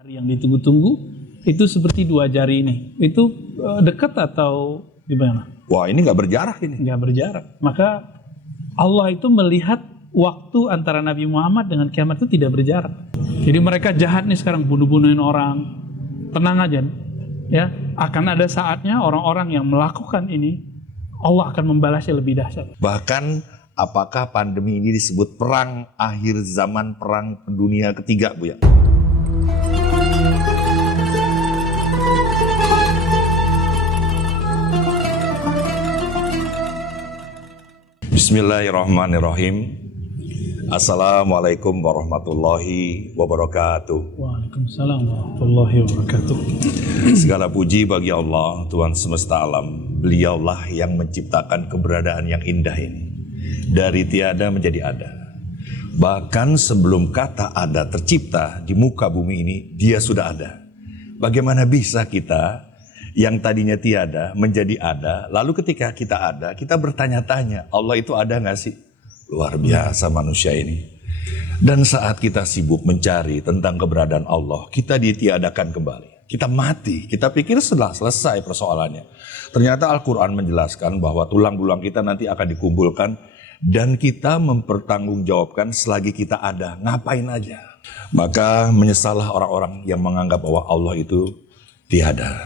Hari yang ditunggu-tunggu itu seperti dua jari ini. Itu dekat atau gimana? Wah, ini nggak berjarak ini. Nggak berjarak. Maka Allah itu melihat waktu antara Nabi Muhammad dengan kiamat itu tidak berjarak. Jadi mereka jahat nih sekarang, bunuh-bunuhin orang. Tenang aja, ya. Akan ada saatnya orang-orang yang melakukan ini, Allah akan membalasnya lebih dahsyat. Bahkan apakah pandemi ini disebut perang akhir zaman, perang dunia ketiga, Bu ya? Bismillahirrahmanirrahim. Assalamualaikum warahmatullahi wabarakatuh. Waalaikumsalam warahmatullahi wabarakatuh. Segala puji bagi Allah, Tuhan semesta alam. Beliaulah yang menciptakan keberadaan yang indah ini. Dari tiada menjadi ada. Bahkan sebelum kata ada tercipta di muka bumi ini, Dia sudah ada. Bagaimana bisa kita yang tadinya tiada menjadi ada, lalu ketika kita ada, kita bertanya-tanya, Allah itu ada gak sih? Luar biasa manusia ini. Dan saat kita sibuk mencari tentang keberadaan Allah, kita ditiadakan kembali. Kita mati, kita pikir sudah selesai persoalannya. Ternyata Al-Quran menjelaskan bahwa tulang belulang kita nanti akan dikumpulkan dan kita mempertanggungjawabkan selagi kita ada, ngapain aja. Maka menyesallah orang-orang yang menganggap bahwa Allah itu tiada.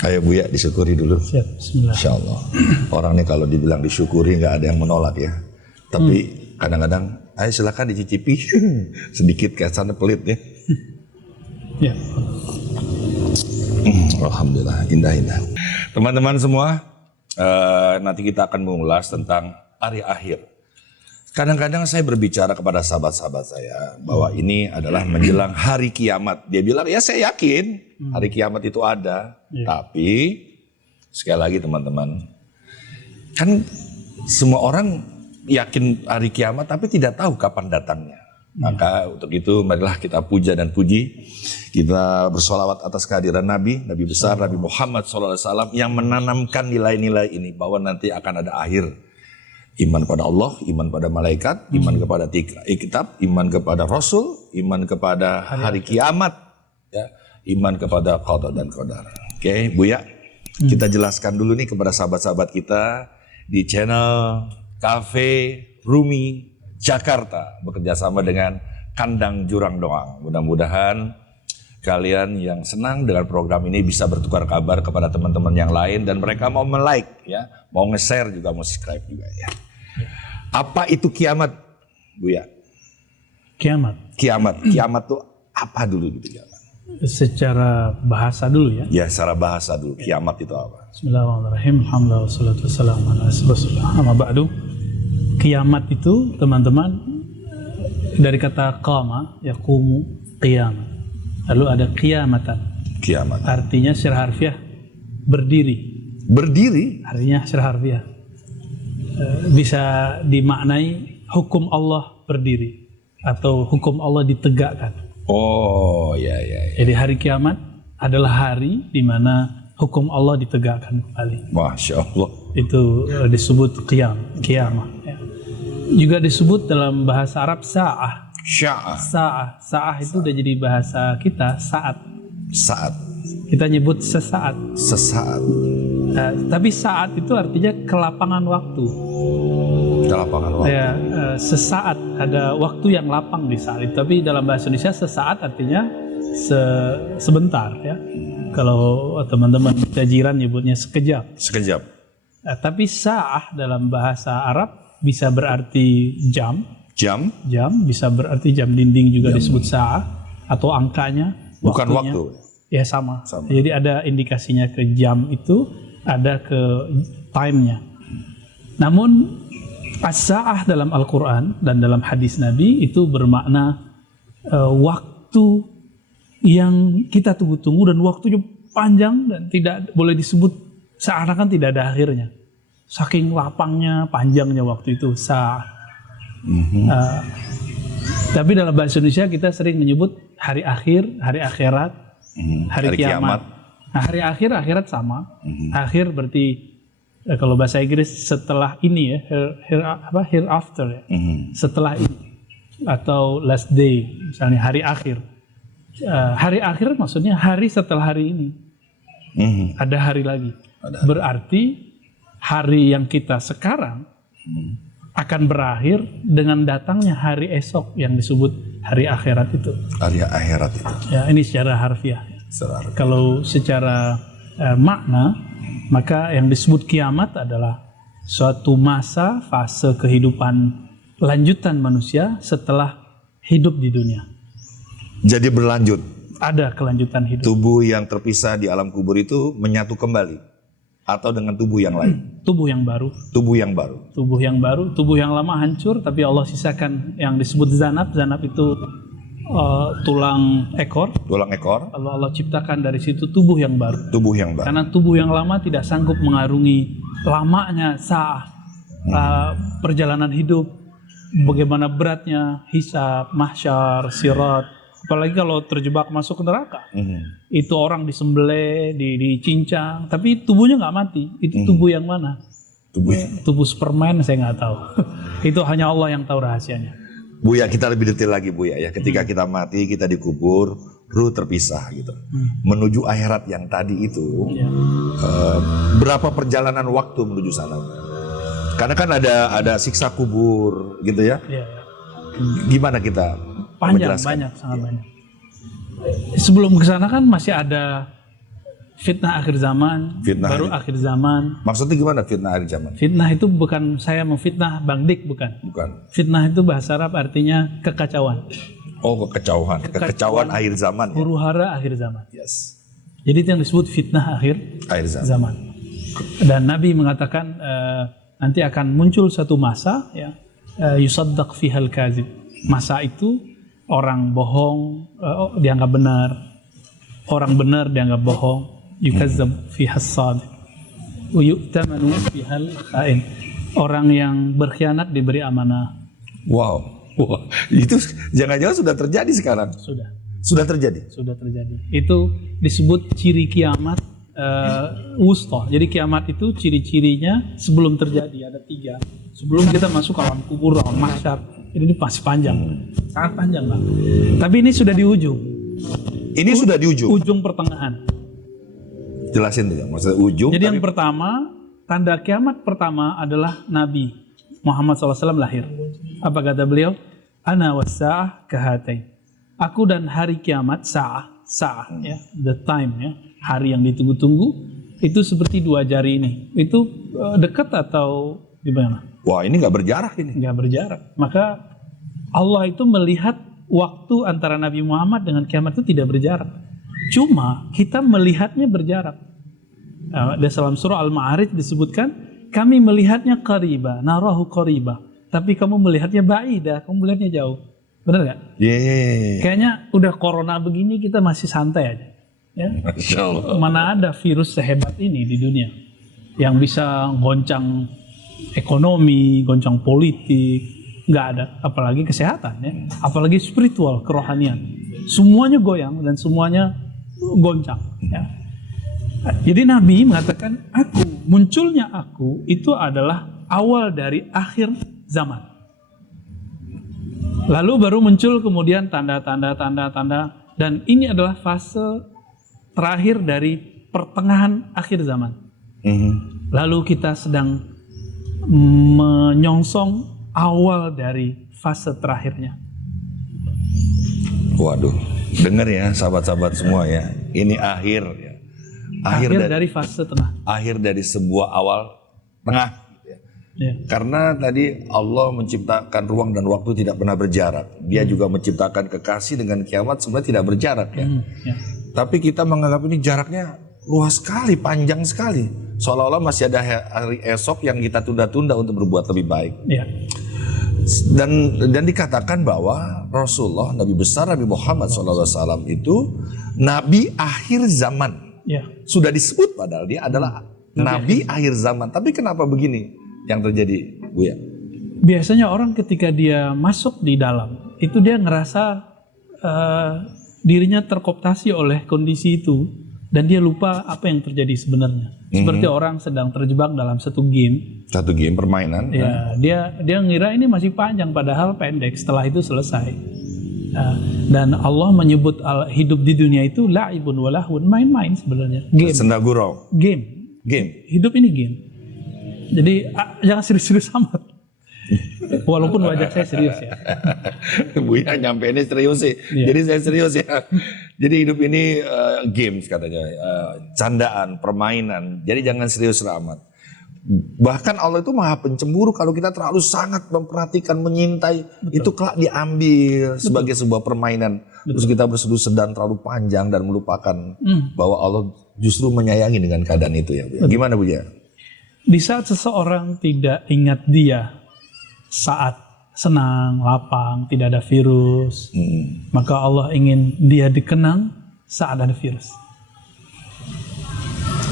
Ayo Bu ya, disyukuri dulu. Siap, bismillah. Insya Allah. Orang nih kalau dibilang disyukuri nggak ada yang menolak ya. Tapi kadang-kadang, ayo silakan dicicipi. Sedikit kesannya pelit ya. Ya. Alhamdulillah, indah-indah. Teman-teman semua, nanti kita akan mengulas tentang hari akhir. Kadang-kadang saya berbicara kepada sahabat-sahabat saya bahwa ini adalah menjelang hari kiamat. Dia bilang, ya saya yakin hari kiamat itu ada. Tapi sekali lagi teman-teman, kan semua orang yakin hari kiamat tapi tidak tahu kapan datangnya. Maka untuk itu marilah kita puja dan puji. Kita bersolawat atas kehadiran Nabi besar Nabi Muhammad SAW yang menanamkan nilai-nilai ini bahwa nanti akan ada akhir. Iman pada Allah, iman pada malaikat, iman kepada kitab, iman kepada Rasul, iman kepada hari kiamat, ya, iman kepada qada dan qadar. Oke, Buya, kita jelaskan dulu nih kepada sahabat-sahabat kita di channel Cafe Rumi Jakarta bekerja sama dengan Kandang Jurang Doang. Mudah-mudahan kalian yang senang dengan program ini bisa bertukar kabar kepada teman-teman yang lain dan mereka mau like ya, mau nge-share juga, mau subscribe juga ya. Apa itu kiamat, Buya? Kiamat. Kiamat tuh apa dulu gitu kiamat? Secara bahasa dulu ya. Ya, secara bahasa dulu. Kiamat itu apa? Bismillahirrahmanirrahim. Alhamdulillah wassalatu wassalamu ala rasulillah. Amma ba'du. Kiamat itu teman-teman dari kata qama, yaqumu, qiyamah. Lalu ada qiyamatan. Kiamat. Artinya secara harfiah berdiri. Berdiri? Artinya secara harfiah bisa dimaknai hukum Allah berdiri atau hukum Allah ditegakkan. Oh, ya. Jadi hari kiamat adalah hari di mana hukum Allah ditegakkan kembali. Masya Allah. Itu disebut kiamah. Ya. Juga disebut dalam bahasa Arab sa'ah. Sa'ah itu udah jadi bahasa kita saat. Kita nyebut sesaat. Tapi saat itu artinya kelapangan waktu. Ya, sesaat, ada waktu yang lapang di saat itu. Tapi dalam bahasa Indonesia sesaat artinya sebentar ya. Kalau teman-teman tajiran nyebutnya sekejap. Tapi sa'ah dalam bahasa Arab bisa berarti jam, bisa berarti jam dinding juga disebut sa'ah, atau angkanya, bukan waktunya. Waktu. Ya sama. Jadi ada indikasinya ke jam itu, ada ke time-nya. Namun as-sa'ah dalam Al-Quran dan dalam hadis Nabi itu bermakna waktu yang kita tunggu-tunggu dan waktunya panjang dan tidak boleh disebut seakan-akan tidak ada akhirnya. Saking lapangnya, panjangnya waktu itu sa'ah. Tapi dalam bahasa Indonesia kita sering menyebut hari akhir, hari akhirat, hari kiamat. Nah, hari akhir, akhirat sama. Akhir berarti Kalau bahasa Inggris setelah ini ya, hereafter ya. Setelah ini atau last day, misalnya hari akhir. Hari akhir maksudnya hari setelah hari ini. Ada hari lagi. Berarti hari yang kita sekarang akan berakhir dengan datangnya hari esok yang disebut hari akhirat itu. Hari akhirat itu. Ya, ini secara harfiah. Kalau secara makna, maka yang disebut kiamat adalah suatu masa, fase kehidupan lanjutan manusia setelah hidup di dunia. Jadi berlanjut. Ada kelanjutan hidup. Tubuh yang terpisah di alam kubur itu menyatu kembali. Atau dengan tubuh yang lain. Tubuh yang baru. Tubuh yang baru. Tubuh yang baru. Tubuh yang lama hancur, tapi Allah sisakan yang disebut zanab. Zanab itu tulang ekor. Tulang ekor. Allah ciptakan dari situ tubuh yang baru. Tubuh yang baru. Karena tubuh yang lama tidak sanggup mengarungi lamanya sa'ah. Perjalanan hidup. Bagaimana beratnya hisab, mahsyar, sirat. Apalagi kalau terjebak masuk ke neraka. Itu orang disembelih, dicincang, tapi tubuhnya nggak mati. Itu tubuh yang mana? Tubuh Superman saya nggak tahu. Itu hanya Allah yang tahu rahasianya. Buya, kita lebih detail lagi Buya ya. Ketika kita mati, kita dikubur, ruh terpisah gitu. Menuju akhirat yang tadi itu, berapa perjalanan waktu menuju sana? Karena kan ada siksa kubur gitu ya. Gimana kita? Panjang, banyak, sangat banyak. Sebelum ke sana kan masih ada fitnah akhir zaman, baru akhir zaman. Maksudnya gimana fitnah akhir zaman? Fitnah itu bukan saya memfitnah Bang Dik, bukan. Fitnah itu bahasa Arab artinya kekacauan. Oh, kekacauan akhir zaman. Huru-hara akhir zaman. Yes. Jadi itu yang disebut fitnah akhir zaman. Dan Nabi mengatakan nanti akan muncul satu masa ya, yusaddaq fihal kazib. Masa itu orang bohong dianggap benar, orang benar dianggap bohong, yukazzab fihas shadiq wa yu'tamanu fihal kha'in. Orang yang berkhianat diberi amanah. Wow. Itu jangan-jangan sudah terjadi sekarang. Sudah terjadi. Itu disebut ciri kiamat wusta. Jadi kiamat itu ciri-cirinya sebelum terjadi ada 3. Sebelum kita masuk ke alam kubur, alam mahsyar. Ini pasti panjang, sangat panjang Bang. Tapi ini sudah di ujung. Ini sudah di ujung. Ujung pertengahan. Jelasin deh, maksudnya ujung. Jadi yang pertama, tanda kiamat pertama adalah Nabi Muhammad SAW lahir. Apa kata beliau? Ana was-sa'ah kahatain. Aku dan hari kiamat, sa'ah ya, the time ya, hari yang ditunggu-tunggu itu seperti 2 jari ini. Itu dekat atau gimana? Wah, ini nggak berjarak ini. Nggak berjarak. Maka Allah itu melihat waktu antara Nabi Muhammad dengan kiamat itu tidak berjarak. Cuma kita melihatnya berjarak. Dalam surah Al-Ma'arij disebutkan, kami melihatnya qariba, narahu qariba. Tapi kamu melihatnya ba'idah, kamu melihatnya jauh. Benar nggak? Kayaknya udah corona begini kita masih santai aja. Ya? Mana ada virus sehebat ini di dunia yang bisa goncang ekonomi, goncang politik, nggak ada. Apalagi kesehatan, ya, apalagi spiritual, kerohanian, semuanya goyang dan semuanya goncang. Ya. Jadi Nabi mengatakan, munculnya aku itu adalah awal dari akhir zaman. Lalu baru muncul kemudian tanda-tanda, dan ini adalah fase terakhir dari pertengahan akhir zaman. Lalu kita sedang menyongsong awal dari fase terakhirnya. Waduh, dengar ya sahabat-sahabat semua ya, ini akhir ya. Akhir dari fase tengah. Akhir dari sebuah awal tengah. Ya. Karena tadi Allah menciptakan ruang dan waktu tidak pernah berjarak. Dia juga menciptakan kekasih dengan kiamat sebenarnya tidak berjarak ya. Tapi kita menganggap ini jaraknya luas sekali, panjang sekali. Seolah-olah masih ada hari esok yang kita tunda-tunda untuk berbuat lebih baik. Ya. Dan dikatakan bahwa Rasulullah, Nabi besar Nabi Muhammad SAW itu Nabi akhir zaman. Ya. Sudah disebut padahal dia adalah Nabi akhir zaman. Tapi kenapa begini yang terjadi, Buya? Biasanya orang ketika dia masuk di dalam, itu dia ngerasa dirinya terkooptasi oleh kondisi itu. dan dia lupa apa yang terjadi sebenarnya. Seperti orang sedang terjebak dalam satu game. Satu game permainan. Ya, dia ngira ini masih panjang padahal pendek. Setelah itu selesai. Dan Allah menyebut hidup di dunia itu la'ibun walahun, main-main sebenarnya. Game. Senda gurau. Game. Hidup ini game. Jadi jangan serius-serius amat. Walaupun wajah saya serius ya. Buya nyampe ini serius sih. Jadi saya serius ya. Jadi hidup ini games katanya, candaan, permainan. Jadi jangan serius amat. Bahkan Allah itu maha pencemburu kalau kita terlalu sangat memperhatikan, menyintai. Betul. Itu kelak diambil sebagai sebuah permainan. Betul. Terus kita bersedu-sedan terlalu panjang dan melupakan bahwa Allah justru menyayangi dengan keadaan itu ya. Buya. Gimana Buya? Di saat seseorang tidak ingat dia saat senang, lapang, tidak ada virus, maka Allah ingin dia dikenang saat ada virus.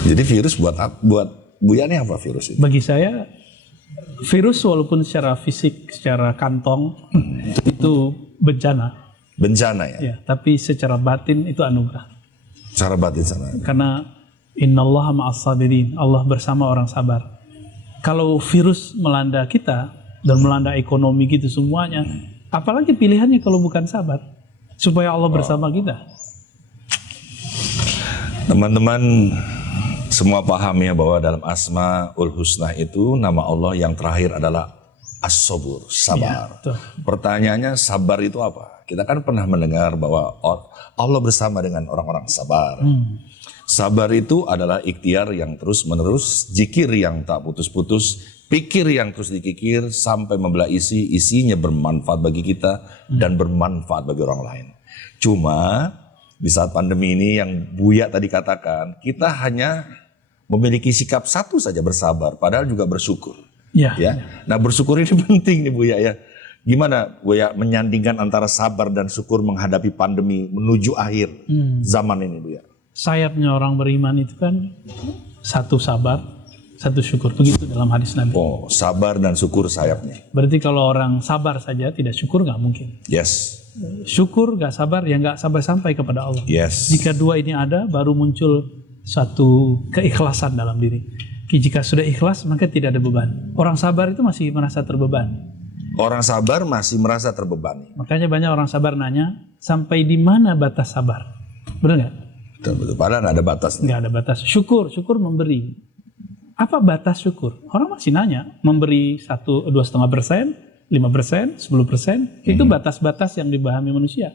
Jadi virus buat Buya ini apa virus itu? Bagi saya, virus walaupun secara fisik, secara kantong itu bencana. Bencana ya? Ya, tapi secara batin itu anugerah. Secara batin sana. Karena innallaha ma'as sabirin, Allah bersama orang sabar. Kalau virus melanda kita dan melanda ekonomi gitu semuanya, apalagi pilihannya kalau bukan sabar, supaya Allah bersama kita. Teman-teman semua paham ya bahwa dalam Asmaul Husna itu nama Allah yang terakhir adalah As-Sabur, sabar. Ya, pertanyaannya sabar itu apa? Kita kan pernah mendengar bahwa Allah bersama dengan orang-orang sabar. Sabar itu adalah ikhtiar yang terus menerus, zikir yang tak putus-putus, pikir yang terus dikikir sampai membelah isinya bermanfaat bagi kita dan bermanfaat bagi orang lain. Cuma di saat pandemi ini yang Buya tadi katakan, kita hanya memiliki sikap satu saja, bersabar, padahal juga bersyukur. Ya. Nah bersyukur ini penting nih Buya ya. Gimana Buya menyandingkan antara sabar dan syukur menghadapi pandemi menuju akhir zaman ini Buya? Sayapnya orang beriman itu kan satu sabar, satu syukur. Begitu dalam hadis Nabi. Oh, sabar dan syukur sayapnya. Berarti kalau orang sabar saja tidak syukur nggak mungkin. Yes. Syukur nggak sabar ya nggak sampai kepada Allah. Yes. Jika dua ini ada baru muncul satu keikhlasan dalam diri. Jika sudah ikhlas maka tidak ada beban. Orang sabar itu masih merasa terbebani. Orang sabar masih merasa terbebani. Makanya banyak orang sabar nanya sampai di mana batas sabar. Benar nggak? Betul. Padahal nggak ada batas. Nggak ada batas. Syukur memberi. Apa batas syukur? Orang masih nanya memberi 2,5%, 5%, 10%, itu batas-batas yang dipahami manusia.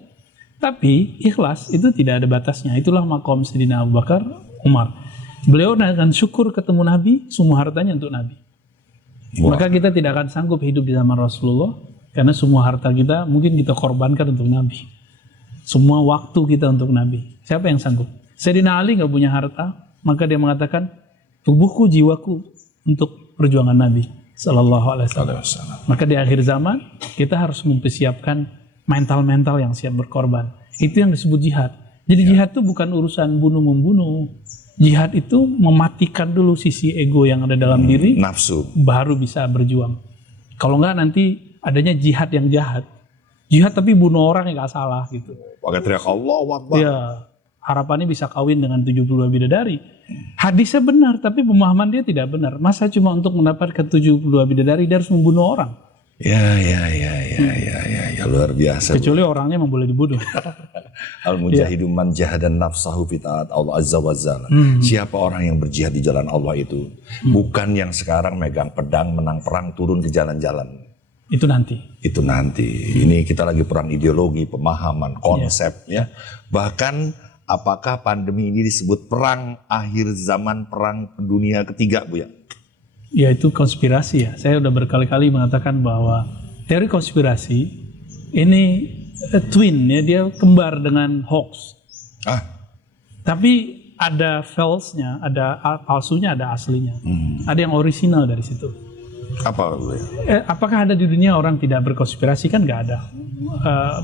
Tapi ikhlas itu tidak ada batasnya. Itulah makom Sayyidina Abu Bakar, Umar. Beliau akan syukur ketemu Nabi, semua hartanya untuk Nabi. Wah. Maka kita tidak akan sanggup hidup di zaman Rasulullah, karena semua harta kita mungkin kita korbankan untuk Nabi. Semua waktu kita untuk Nabi. Siapa yang sanggup? Sayyidina Ali nggak punya harta, maka dia mengatakan, tubuhku, jiwaku untuk perjuangan Nabi Sallallahu Alaihi Wasallam. Maka di akhir zaman kita harus mempersiapkan mental yang siap berkorban. Itu yang disebut jihad. Jadi jihad itu bukan urusan bunuh-membunuh. Jihad itu mematikan dulu sisi ego yang ada dalam diri. Nafsu. Baru bisa berjuang. Kalau enggak nanti adanya jihad yang jahat. Jihad tapi bunuh orang yang gak salah gitu. Pakai teriak Allahu Akbar. Ya, harapannya bisa kawin dengan 72 bidadari. Hadisnya benar, tapi pemahaman dia tidak benar. Masa cuma untuk mendapatkan 72 bidadari dia harus membunuh orang? Ya, luar biasa. Kecuali orangnya memang boleh dibunuh. Al-mujahidu man jahadan nafsahu fi ta'at Allah azza wa jalla. Siapa orang yang berjihad di jalan Allah itu? Bukan yang sekarang megang pedang, menang perang, turun ke jalan-jalan. Itu nanti. Ini kita lagi perang ideologi, pemahaman, konsep ya. Bahkan apakah pandemi ini disebut perang akhir zaman, perang dunia ketiga Bu ya? Ya itu konspirasi ya. Saya udah berkali-kali mengatakan bahwa teori konspirasi ini twin ya, dia kembar dengan hoax. Tapi ada false-nya, ada palsunya, ada aslinya. Ada yang orisinal dari situ. Apa? Apakah ada di dunia orang tidak berkonspirasi? Kan nggak ada.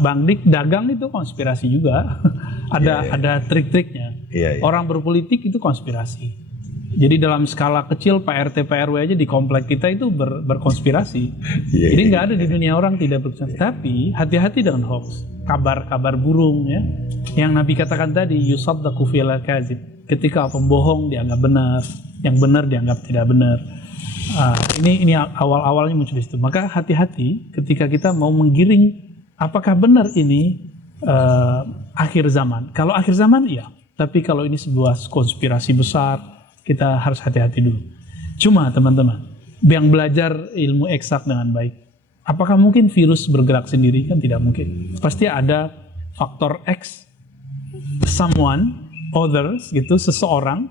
Bang Dik dagang itu konspirasi juga. Ada trik-triknya. Orang berpolitik itu konspirasi. Jadi dalam skala kecil Pak RT Pak RW aja di komplek kita itu berkonspirasi. Iya, Jadi iya. nggak ada di dunia orang tidak berkonspirasi. Tapi hati-hati dengan hoax, kabar-kabar burung ya. Yang Nabi katakan tadi, yusaddaqu fil kadzib. Ketika pembohong dianggap benar, yang benar dianggap tidak benar. Ini awal-awalnya muncul di situ. Maka hati-hati ketika kita mau menggiring apakah benar ini akhir zaman. Kalau akhir zaman iya, tapi kalau ini sebuah konspirasi besar, kita harus hati-hati dulu. Cuma teman-teman, yang belajar ilmu eksak dengan baik, apakah mungkin virus bergerak sendiri? Kan tidak mungkin. Pasti ada faktor X, someone, others, gitu, seseorang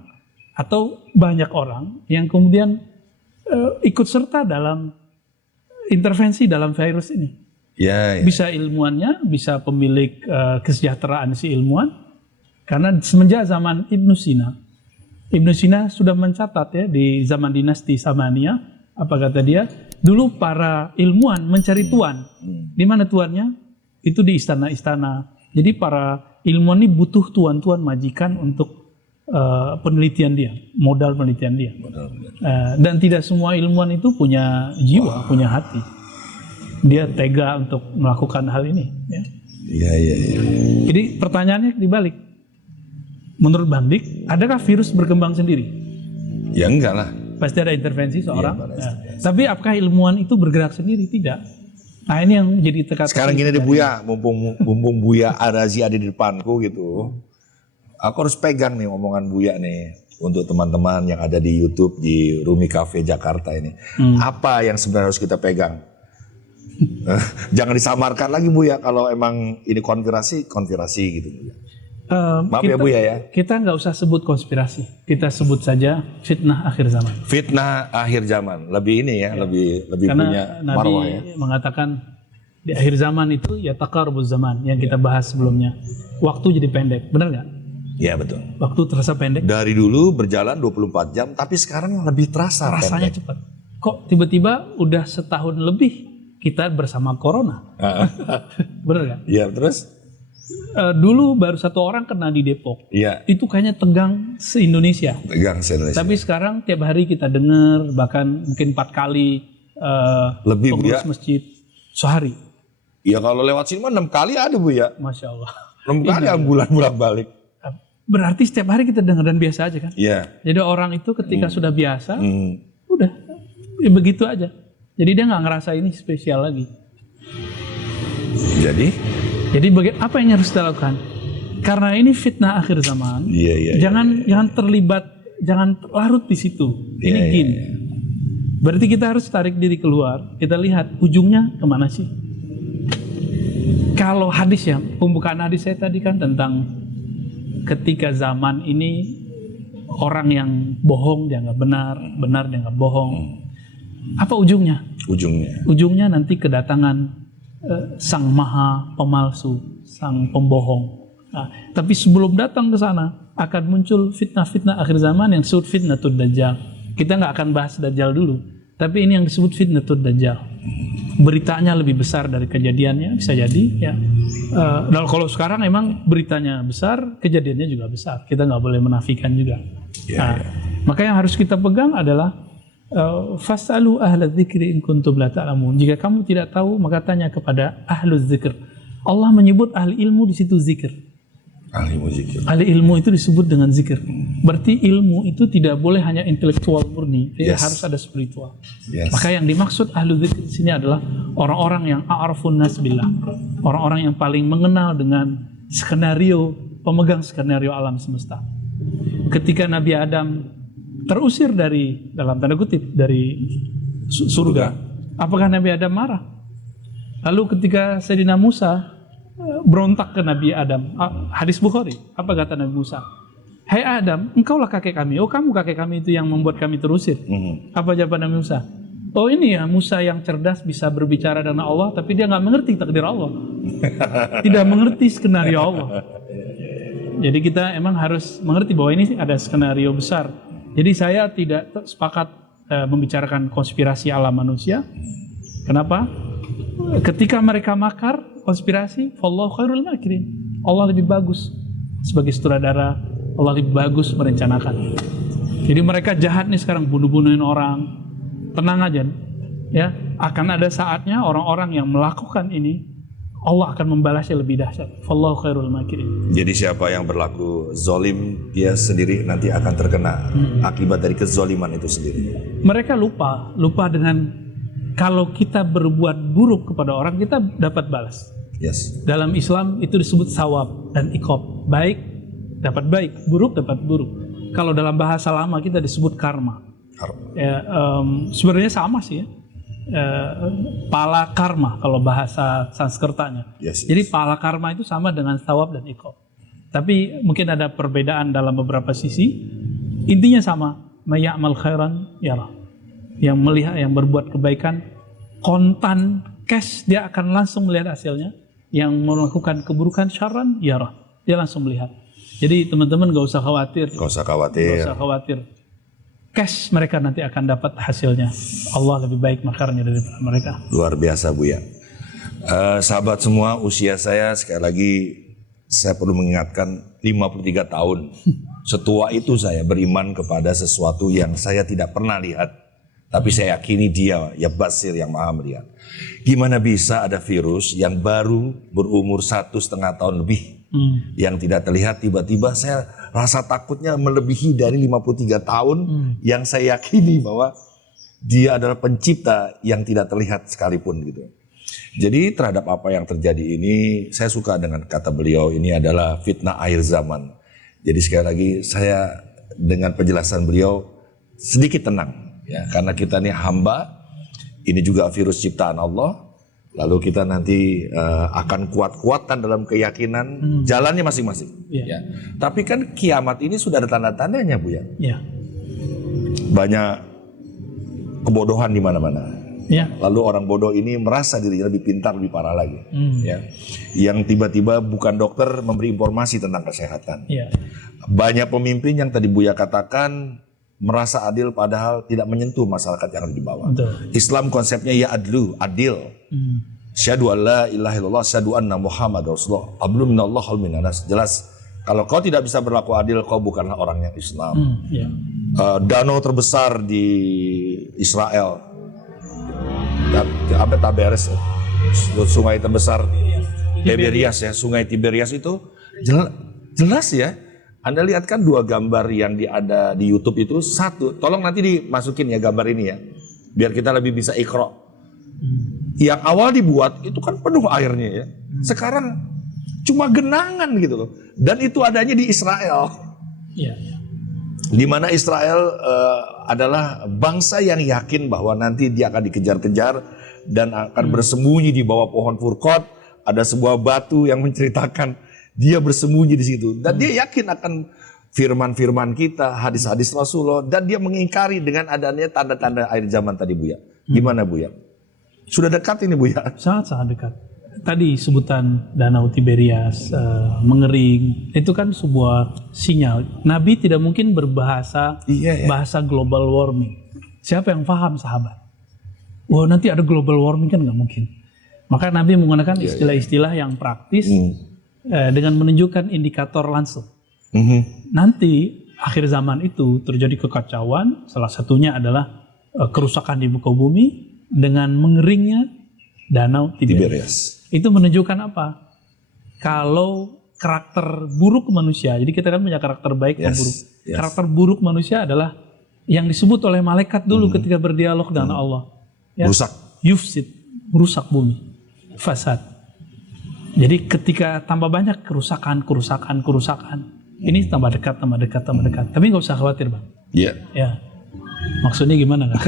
atau banyak orang yang kemudian ikut serta dalam intervensi dalam virus ini. Ya, ya. Bisa ilmuannya, bisa pemilik kesejahteraan si ilmuwan. Karena semenjak zaman Ibnu Sina sudah mencatat ya di zaman dinasti Samaniyah, apa kata dia? Dulu para ilmuwan mencari tuan. Di mana tuannya? Itu di istana-istana. Jadi para ilmuwan ini butuh tuan-tuan majikan untuk penelitian dia, modal penelitian dia. Dan tidak semua ilmuwan itu punya jiwa, punya hati. Dia tega untuk melakukan hal ini. Ya. Iya. Jadi pertanyaannya dibalik. Menurut Bang Dik, adakah virus berkembang sendiri? Ya enggak lah. Pasti ada intervensi seorang. Iya, Tapi apakah ilmuwan itu bergerak sendiri? Tidak. Nah ini yang jadi teka-teki. Sekarang gini deh Buya, mumpung Buya Arazi ada di depanku gitu. Aku harus pegang nih omongan Buya nih untuk teman-teman yang ada di YouTube di Rumi Cafe Jakarta ini. Apa yang sebenarnya harus kita pegang? Jangan disamarkan lagi Buya kalau emang ini konspirasi gitu Buya. Maaf ya Buya ya. Kita nggak usah sebut konspirasi, kita sebut saja fitnah akhir zaman. Fitnah akhir zaman, lebih ini ya, lebih Karena punya Nabi marwah ya. mengatakan di akhir zaman itu ya taqarrubuz zaman yang kita bahas sebelumnya. Waktu jadi pendek, benar nggak? Iya betul. Waktu terasa pendek. Dari dulu berjalan 24 jam, tapi sekarang lebih terasa Rasanya pendek. cepat. Kok tiba-tiba udah setahun lebih kita bersama corona? Benar nggak? Iya terus? Dulu baru 1 orang kena di Depok. Iya. Itu kayaknya tegang se-Indonesia. Tegang se-Indonesia. Tapi sekarang tiap hari kita dengar bahkan mungkin 4 kali Lebih, Bu, pengurus ya? masjid sehari. Ya kalau lewat sini mah 6 kali ada Bu ya. Masya Allah. 6 kali ambulan bolak-balik. Berarti setiap hari kita dengar dan biasa aja kan? Iya. Jadi orang itu ketika sudah biasa, Hmm. udah ya begitu aja. Jadi dia nggak ngerasa ini spesial lagi. Jadi apa yang harus kita lakukan? Karena ini fitnah akhir zaman. Iya. Jangan terlibat, jangan larut di situ. Ini gini. Berarti kita harus tarik diri keluar. Kita lihat ujungnya kemana sih? Kalau hadis ya, pembukaan hadis saya tadi kan tentang ketika zaman ini orang yang bohong dianggap benar, benar dianggap bohong. Apa ujungnya? Ujungnya nanti kedatangan sang maha pemalsu, sang pembohong. Nah, tapi sebelum datang ke sana akan muncul fitnah-fitnah akhir zaman yang disebut fitnatud dajjal. Kita nggak akan bahas dajjal dulu, tapi ini yang disebut fitnatud dajjal. Beritanya lebih besar dari kejadiannya, bisa jadi ya. Dan kalau sekarang emang beritanya besar, kejadiannya juga besar. Kita nggak boleh menafikan juga. Maka yang harus kita pegang adalah fasalu ahla dzikri in kuntum la ta'lamun. Jika kamu tidak tahu, maka tanya kepada ahluz dzikr. Allah menyebut ahli ilmu di situ zikir. Ahli ilmu itu disebut dengan zikir. Berarti ilmu itu tidak boleh hanya intelektual murni, dia harus ada spiritual. Maka yang dimaksud ahlu dzikir di sini adalah orang-orang yang a'rafun nas billah. Orang-orang yang paling mengenal dengan skenario, pemegang skenario alam semesta. Ketika Nabi Adam terusir dari, dalam tanda kutip, dari surga, apakah Nabi Adam marah? Lalu ketika Sayyidina Musa berontak ke Nabi Adam, hadis Bukhari, apa kata Nabi Musa? Hai Adam, engkaulah kakek kami. Oh, kamu kakek kami itu yang membuat kami terusir. Apa jawaban Nabi Musa? Oh, ini ya Musa yang cerdas, bisa berbicara dengan Allah, tapi dia nggak mengerti takdir Allah. Tidak mengerti skenario Allah. Jadi kita emang harus mengerti bahwa ini ada skenario besar. Jadi saya tidak sepakat membicarakan konspirasi alam manusia. Kenapa? Ketika mereka makar konspirasi, wallahu khairul makirin. Allah lebih bagus sebagai sutradara, Allah lebih bagus merencanakan. Jadi mereka jahat nih sekarang, bunuh-bunuhin orang. Tenang aja, ya. Akan ada saatnya orang-orang yang melakukan ini, Allah akan membalasnya lebih dahsyat. Wallahu khairul makirin. Jadi siapa yang berlaku zolim, dia sendiri nanti akan terkena akibat dari kezoliman itu sendiri. Mereka lupa dengan kalau kita berbuat buruk kepada orang, kita dapat balas. Yes. Dalam Islam itu disebut sawab dan iqab. Baik dapat baik, buruk dapat buruk. Kalau dalam bahasa lama kita disebut karma. Ya, sebenarnya sama sih ya. Pala karma kalau bahasa Sanskertanya. Yes. Jadi pala karma itu sama dengan sawab dan iqab. Tapi mungkin ada perbedaan dalam beberapa sisi. Intinya sama. Mayya'mal khairan yarah. Yang melihat, yang berbuat kebaikan, kontan, cash, dia akan langsung melihat hasilnya. Yang melakukan keburukan, syarran yarah, dia langsung melihat. Jadi teman-teman gak usah khawatir. Gak usah khawatir. Gak usah khawatir. Cash mereka nanti akan dapat hasilnya. Allah lebih baik makarnya daripada mereka. Luar biasa Buya. Sahabat semua, usia saya sekali lagi saya perlu mengingatkan 53 tahun. Setua itu saya beriman kepada sesuatu yang saya tidak pernah lihat. Tapi saya yakini dia ya Basir yang maha melihat. Gimana bisa ada virus yang baru berumur 1,5 tahun lebih. Yang tidak terlihat, tiba-tiba saya rasa takutnya melebihi dari 53 tahun yang saya yakini bahwa dia adalah pencipta yang tidak terlihat sekalipun gitu. Jadi terhadap apa yang terjadi ini, saya suka dengan kata beliau, ini adalah fitnah akhir zaman. Jadi sekali lagi saya dengan penjelasan beliau sedikit tenang ya, karena kita ini hamba, ini juga virus ciptaan Allah. Lalu kita nanti akan kuat-kuatan dalam keyakinan jalannya masing-masing. Ya. Tapi kan kiamat ini sudah ada tanda-tandanya Bu ya. Ya. Banyak kebodohan di mana-mana. Ya. Lalu orang bodoh ini merasa dirinya lebih pintar, lebih parah lagi. Ya. Yang tiba-tiba bukan dokter memberi informasi tentang kesehatan. Ya. Banyak pemimpin yang tadi Buya katakan merasa adil padahal tidak menyentuh masyarakat yang ada di bawah. Betul. Islam konsepnya ya adil. Syahadu an la ilaha illallah, syahadu anna Muhammad Rasulullah. Ablu minallah wal minanas. Jelas kalau kau tidak bisa berlaku adil, kau bukanlah orang yang Islam. Danau terbesar di Israel, apa Taberes, sungai terbesar Tiberias ya, sungai Tiberias itu jelas ya. Anda lihat kan 2 gambar yang ada di YouTube itu, satu, tolong nanti dimasukin ya gambar ini ya, biar kita lebih bisa ikro. Yang awal dibuat itu kan penuh airnya ya, sekarang cuma genangan gitu loh, dan itu adanya di Israel. Di mana Israel adalah bangsa yang yakin bahwa nanti dia akan dikejar-kejar dan akan bersembunyi di bawah pohon Furqat. Ada sebuah batu yang menceritakan dia bersembunyi di situ, dan dia yakin akan firman-firman kita, hadis-hadis Rasulullah, dan dia mengingkari dengan adanya tanda-tanda akhir zaman tadi Buya. Gimana Buya? Sudah dekat ini Buya? Sangat-sangat dekat. Tadi sebutan Danau Tiberias mengering, itu kan sebuah sinyal. Nabi tidak mungkin berbahasa bahasa global warming. Siapa yang paham sahabat? Wah nanti ada global warming kan nggak mungkin. Maka Nabi menggunakan istilah-istilah yang praktis. Dengan menunjukkan indikator langsung. Nanti akhir zaman itu terjadi kekacauan, salah satunya adalah kerusakan di muka bumi dengan mengeringnya Danau Tiberias. Itu menunjukkan apa? Kalau karakter buruk manusia, jadi kita kan punya karakter baik dan buruk. Karakter buruk manusia adalah yang disebut oleh malaikat dulu ketika berdialog dengan Allah. Ya, Rusak. Yufsid, merusak bumi. Fasad. Jadi ketika tambah banyak kerusakan, ini tambah dekat. Tapi nggak usah khawatir Bang. Ya. Maksudnya gimana nggak?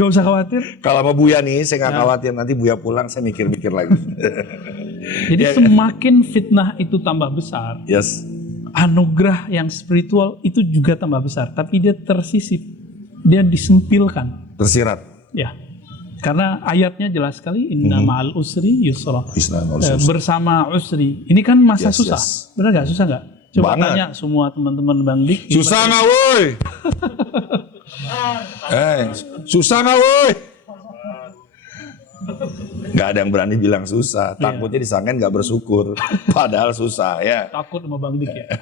Nggak usah khawatir. Kalau sama Buya nih, saya nggak khawatir. Nanti Buya pulang, saya mikir-mikir lagi. Jadi semakin fitnah itu tambah besar, anugerah yang spiritual itu juga tambah besar. Tapi dia tersisip, dia disempilkan. Tersirat. Ya. Karena ayatnya jelas sekali, inna ma'al usri yusra. Bersama usri. Ini kan masa susah. Benar nggak? Susah nggak? Coba tanya semua teman-teman Bang Dik. Susah nggak woi? Susah nggak woi? Nggak ada yang berani bilang susah. Takutnya disangkain nggak bersyukur. Padahal susah ya. Takut sama Bang Dik ya.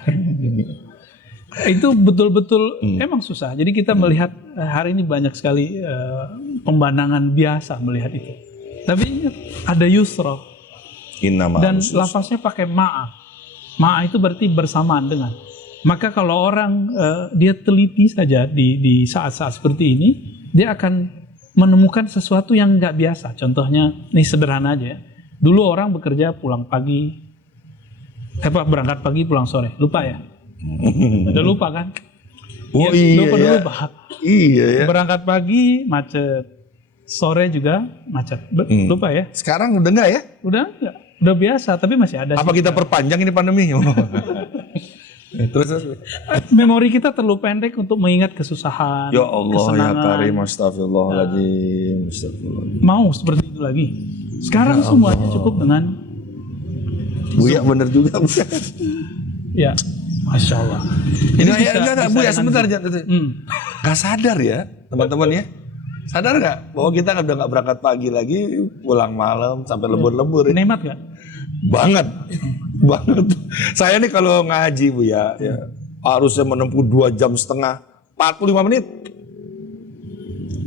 Itu betul-betul emang susah. Jadi kita melihat hari ini banyak sekali pemandangan biasa melihat itu. Tapi ingat ada yusra. Dan lafaznya pakai ma'a. Ma'a itu berarti bersamaan dengan. Maka kalau orang dia teliti saja di saat-saat seperti ini, dia akan menemukan sesuatu yang nggak biasa. Contohnya, ini sederhana aja ya. Dulu orang bekerja pulang pagi, berangkat pagi pulang sore, lupa ya? Udah lupa kan? Oh iya, lupa. Iya ya. Berangkat pagi macet, sore juga macet, lupa ya? Sekarang udah enggak ya? Udah biasa, tapi masih ada. Apa kita perpanjang ini pandemi? Terus memori kita terlalu pendek untuk mengingat kesusahan, ya Allah, kesenangan. ya Karim, astagfirullahaladzim. Mau seperti itu lagi. Sekarang ya semuanya cukup dengan Buya bener juga. Ya, Masya Allah. Ini enggak, Buya sebentar. Gak sadar ya teman-teman ya. Sadar nggak bahwa kita udah nggak berangkat pagi lagi, pulang malam sampai lembur-lembur. Nikmat nggak? Banget. Saya nih kalau ngaji Buya, ya, harusnya menempuh 2,5 jam, 45 menit.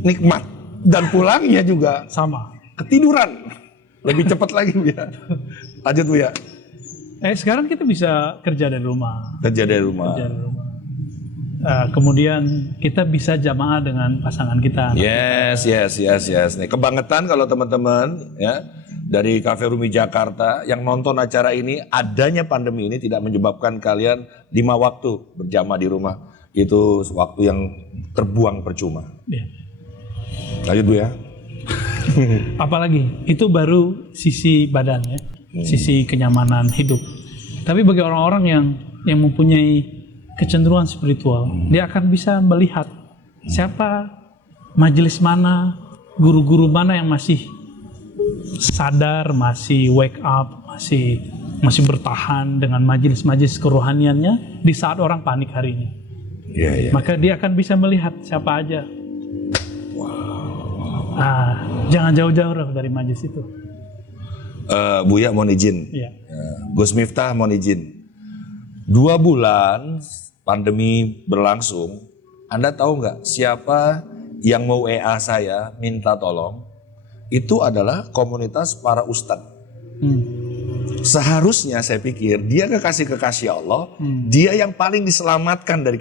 Nikmat. Dan pulangnya juga sama. Ketiduran. Lebih cepat lagi Buya. Lanjut Buya. Sekarang kita bisa kerja dari rumah. Kerja dari rumah. Kemudian kita bisa jamaah dengan pasangan kita. Yes. Nih kebangetan kalau teman-teman ya dari Cafe Rumi Jakarta yang nonton acara ini, adanya pandemi ini tidak menyebabkan kalian 5 waktu berjamaah di rumah. Itu waktu yang terbuang percuma. Ya. Lanjut Bu ya. Apalagi itu baru sisi badan ya, sisi kenyamanan hidup. Tapi bagi orang-orang yang mempunyai kecenderungan spiritual, dia akan bisa melihat siapa majelis mana, guru-guru mana yang masih sadar, masih wake up, masih bertahan dengan majelis-majelis kerohaniannya di saat orang panik hari ini. Maka dia akan bisa melihat siapa aja. Jangan jauh-jauh dari majelis itu. Buya mohon izin. Gus Miftah mohon izin. 2 bulan pandemi berlangsung, Anda tahu nggak siapa yang mau WA saya minta tolong? Itu adalah komunitas para ustadz. Seharusnya saya pikir dia kekasih Allah, dia yang paling diselamatkan dari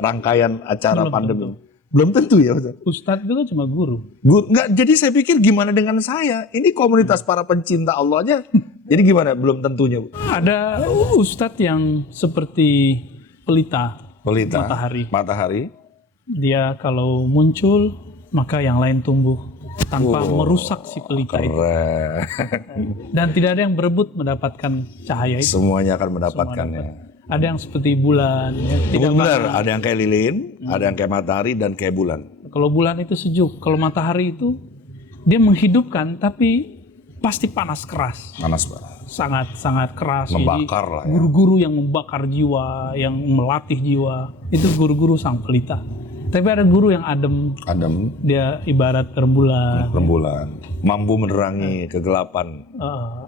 rangkaian acara pandemi. Belum tentu ya Ustaz. Ustadz itu kan cuma guru. Nggak, jadi saya pikir gimana dengan saya? Ini komunitas para pencinta Allah aja. Jadi gimana? Belum tentunya. Ada ustadz yang seperti pelita matahari. Dia kalau muncul maka yang lain tumbuh tanpa merusak si pelita itu. Dan tidak ada yang berebut mendapatkan cahaya itu. Semuanya akan mendapatkannya. Ada yang seperti bulan, ya, tidak benar. Ada yang kayak lilin, ada yang kayak matahari dan kayak bulan. Kalau bulan itu sejuk, kalau matahari itu dia menghidupkan, tapi pasti panas keras. Panas banget. Sangat keras. Membakar jadi, lah. Ya. Guru-guru yang membakar jiwa, yang melatih jiwa, itu guru-guru sang pelita. Tapi ada guru yang adem. Dia ibarat rembulan. Mampu menerangi kegelapan.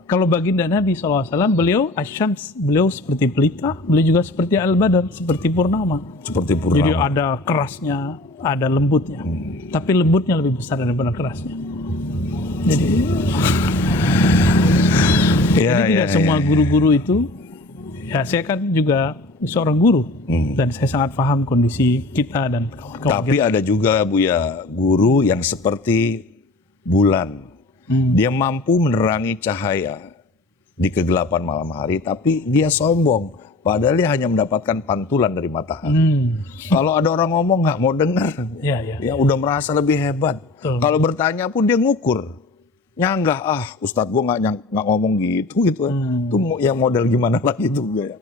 Kalau baginda Nabi SAW, beliau asyams, beliau seperti pelita, beliau juga seperti al-badar, seperti purnama. Jadi ada kerasnya, ada lembutnya. Tapi lembutnya lebih besar daripada kerasnya. Jadi, tidak semua guru-guru itu, ya saya kan juga seorang guru dan saya sangat paham kondisi kita dan kawan-kawan. Tapi ada juga Buya guru yang seperti bulan. Dia mampu menerangi cahaya di kegelapan malam hari, tapi dia sombong. Padahal dia hanya mendapatkan pantulan dari matahari. Kalau ada orang ngomong nggak mau dengar, ya udah merasa lebih hebat. Kalau bertanya pun dia ngukur, nyanggah. Ustadz gue nggak ngomong gitu. Itu yang model gimana lagi tuh ya?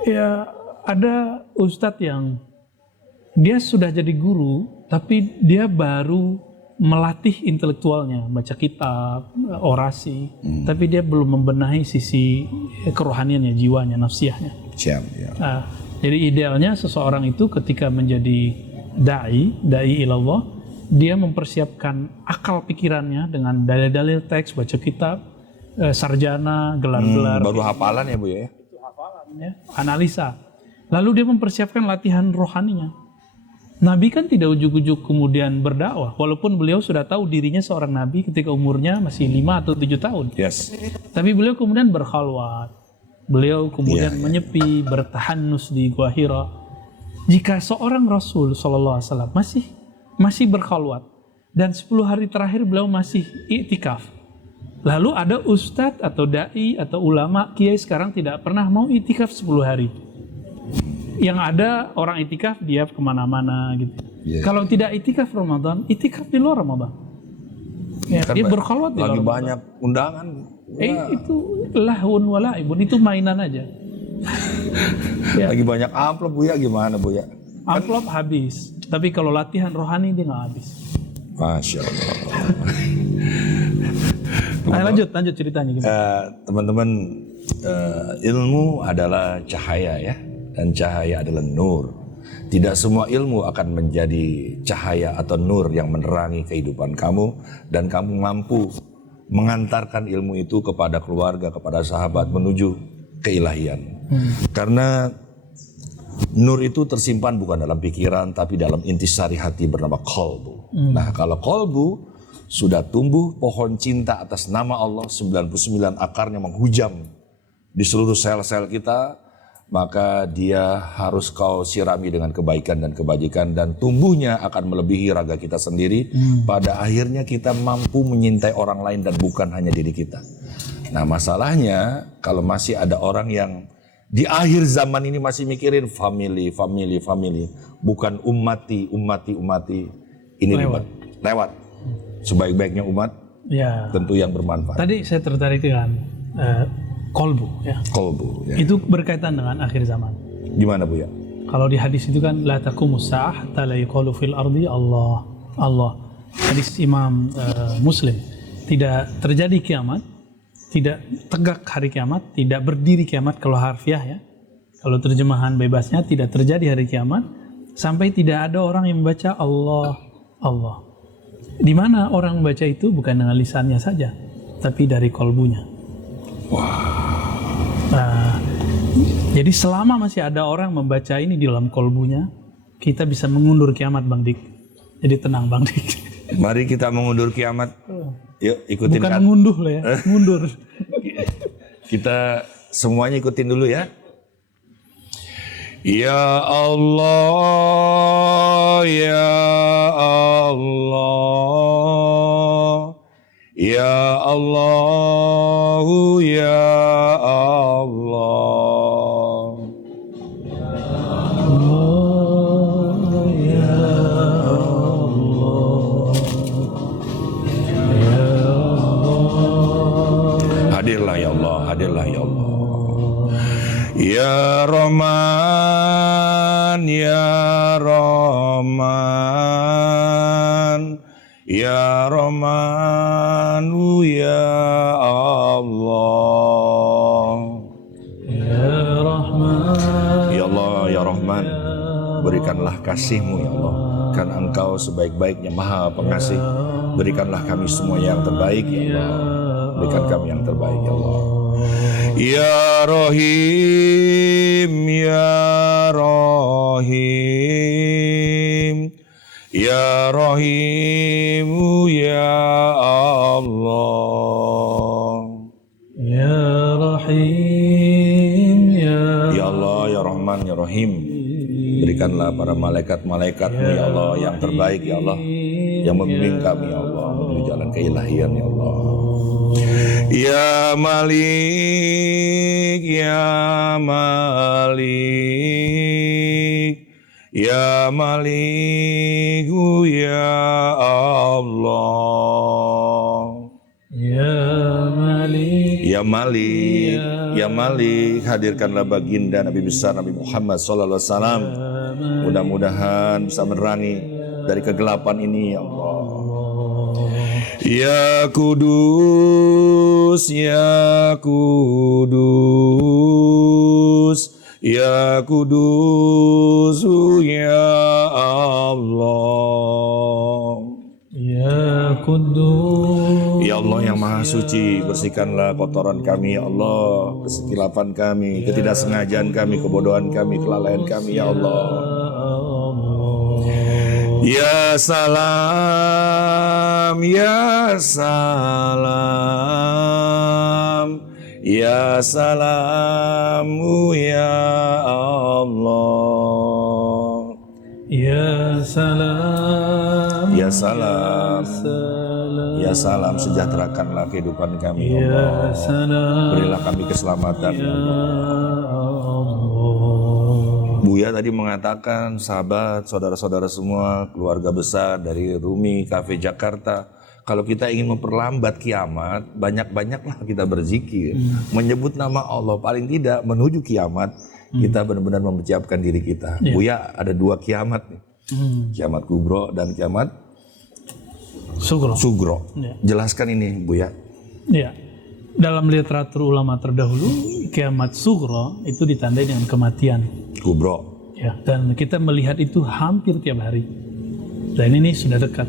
Ya, ada ustadz yang dia sudah jadi guru, tapi dia baru melatih intelektualnya, baca kitab, orasi, tapi dia belum membenahi sisi kerohaniannya, jiwanya, nafsiyahnya. Jadi idealnya seseorang itu ketika menjadi da'i ilallah, dia mempersiapkan akal pikirannya dengan dalil-dalil teks, baca kitab, sarjana, gelar-gelar. Baru hafalan ya Bu ya? Ya, analisa. Lalu dia mempersiapkan latihan rohaninya. Nabi kan tidak ujuk-ujuk kemudian berdakwah, walaupun beliau sudah tahu dirinya seorang nabi ketika umurnya masih 5 atau 7 tahun. Yes. Tapi beliau kemudian berkhalwat. Beliau kemudian menyepi, bertahanus di Gua Hira. Jika seorang Rasul SAW masih berkhalwat dan 10 hari terakhir beliau masih iktikaf. Lalu ada ustadz atau dai atau ulama kiai sekarang tidak pernah mau iktikaf 10 hari. Yang ada orang iktikaf dia kemana-mana gitu. Kalau tidak iktikaf Ramadan, iktikaf di luar Ramadan. Ya, dia berkhalwat di luar lagi Ramadan. banyak undangan. Itu lahun walaibun, itu mainan aja. Lagi banyak amplop Buya, gimana Buya? Amplop habis, tapi kalau latihan rohani dia nggak habis. Masya Allah. Nah, lanjut ceritanya gimana? Teman-teman, ilmu adalah cahaya ya, dan cahaya adalah nur. Tidak semua ilmu akan menjadi cahaya atau nur yang menerangi kehidupan kamu, dan kamu mampu mengantarkan ilmu itu kepada keluarga, kepada sahabat menuju keilahian. Karena nur itu tersimpan bukan dalam pikiran tapi dalam intisari hati bernama qalbu. Nah, kalau qalbu sudah tumbuh pohon cinta atas nama Allah, 99 akarnya menghujam di seluruh sel-sel kita, maka dia harus kau sirami dengan kebaikan dan kebajikan, dan tumbuhnya akan melebihi raga kita sendiri. Pada akhirnya kita mampu menyintai orang lain dan bukan hanya diri kita. Nah, masalahnya kalau masih ada orang yang di akhir zaman ini masih mikirin family, bukan ummati. Ini lewat. Sebaik-baiknya umat tentu yang bermanfaat. Tadi saya tertarik dengan kolbu ya. Kolbu ya. Itu berkaitan dengan akhir zaman. Gimana Bu ya? Kalau di hadis itu kan la taqumus sa'ah hatta la yuqalu fil ardi Allah. Hadis Imam Muslim. Tidak terjadi kiamat, tidak tegak hari kiamat, tidak berdiri kiamat kalau harfiah ya. Kalau terjemahan bebasnya tidak terjadi hari kiamat sampai tidak ada orang yang membaca Allah. Di mana orang membaca itu bukan dengan lisannya saja, tapi dari kolbunya. Jadi selama masih ada orang membaca ini di dalam kolbunya, kita bisa mengundur kiamat Bang Dik. Jadi tenang Bang Dik. Mari kita mengundur kiamat. Yuk ikutin. Bukan mengunduh lah ya, mundur. Kita semuanya ikutin dulu ya. Ya Allah, ya Allah, ya Allah, ya Allah. Hadirlah ya Allah, hadirlah ya Allah. Ya Rahman, ya Rahman, ya Rahman, ya Allah. Ya Rahman, ya Allah, ya Rahman, berikanlah kasih-Mu ya Allah, karena Engkau sebaik-baiknya Maha Pengasih. Berikanlah kami semua yang terbaik ya Allah. Berikan kami yang terbaik ya Allah. Ya Rahim, ya Rahim, ya Rahim, ya Allah. Ya Rahim, ya Allah, ya Rahman, ya Rahim. Berikanlah para malaikat-malaikat-Mu ya Allah yang terbaik ya Allah, yang membimbing kami ya Allah menuju jalan keilahian ya Allah. Ya Malik, ya Malik, ya Malik, ya Allah. Ya Malik, ya Malik, ya Malik, hadirkanlah baginda Nabi besar Nabi Muhammad SAW. Mudah-mudahan bisa menerangi dari kegelapan ini ya Allah. Ya Kudus, ya Kudus, ya Kudus, ya Allah. Ya Qudus. Ya Allah yang Maha Suci, bersihkanlah kotoran kami ya Allah, kesilapan kami, ketidaksengajaan kami, kebodohan kami, kelalaian kami ya Allah. Ya salam, ya salam, ya salamu ya Allah. Ya salam, Ya salam, ya salam, sejahterakanlah kehidupan kami ya Allah. Berilah kami keselamatan ya Allah. Buya tadi mengatakan, sahabat, saudara-saudara semua, keluarga besar dari Rumi Cafe Jakarta, kalau kita ingin memperlambat kiamat, banyak-banyaklah kita berzikir, menyebut nama Allah, paling tidak menuju kiamat, kita benar-benar mempersiapkan diri kita. Buya ada 2 kiamat nih. Kiamat kubro dan kiamat sugro. Ya. Jelaskan ini Buya. Ya. Dalam literatur ulama terdahulu, kiamat sugro itu ditandai dengan kematian. Kubro. Ya, dan kita melihat itu hampir tiap hari. Dan ini sudah dekat.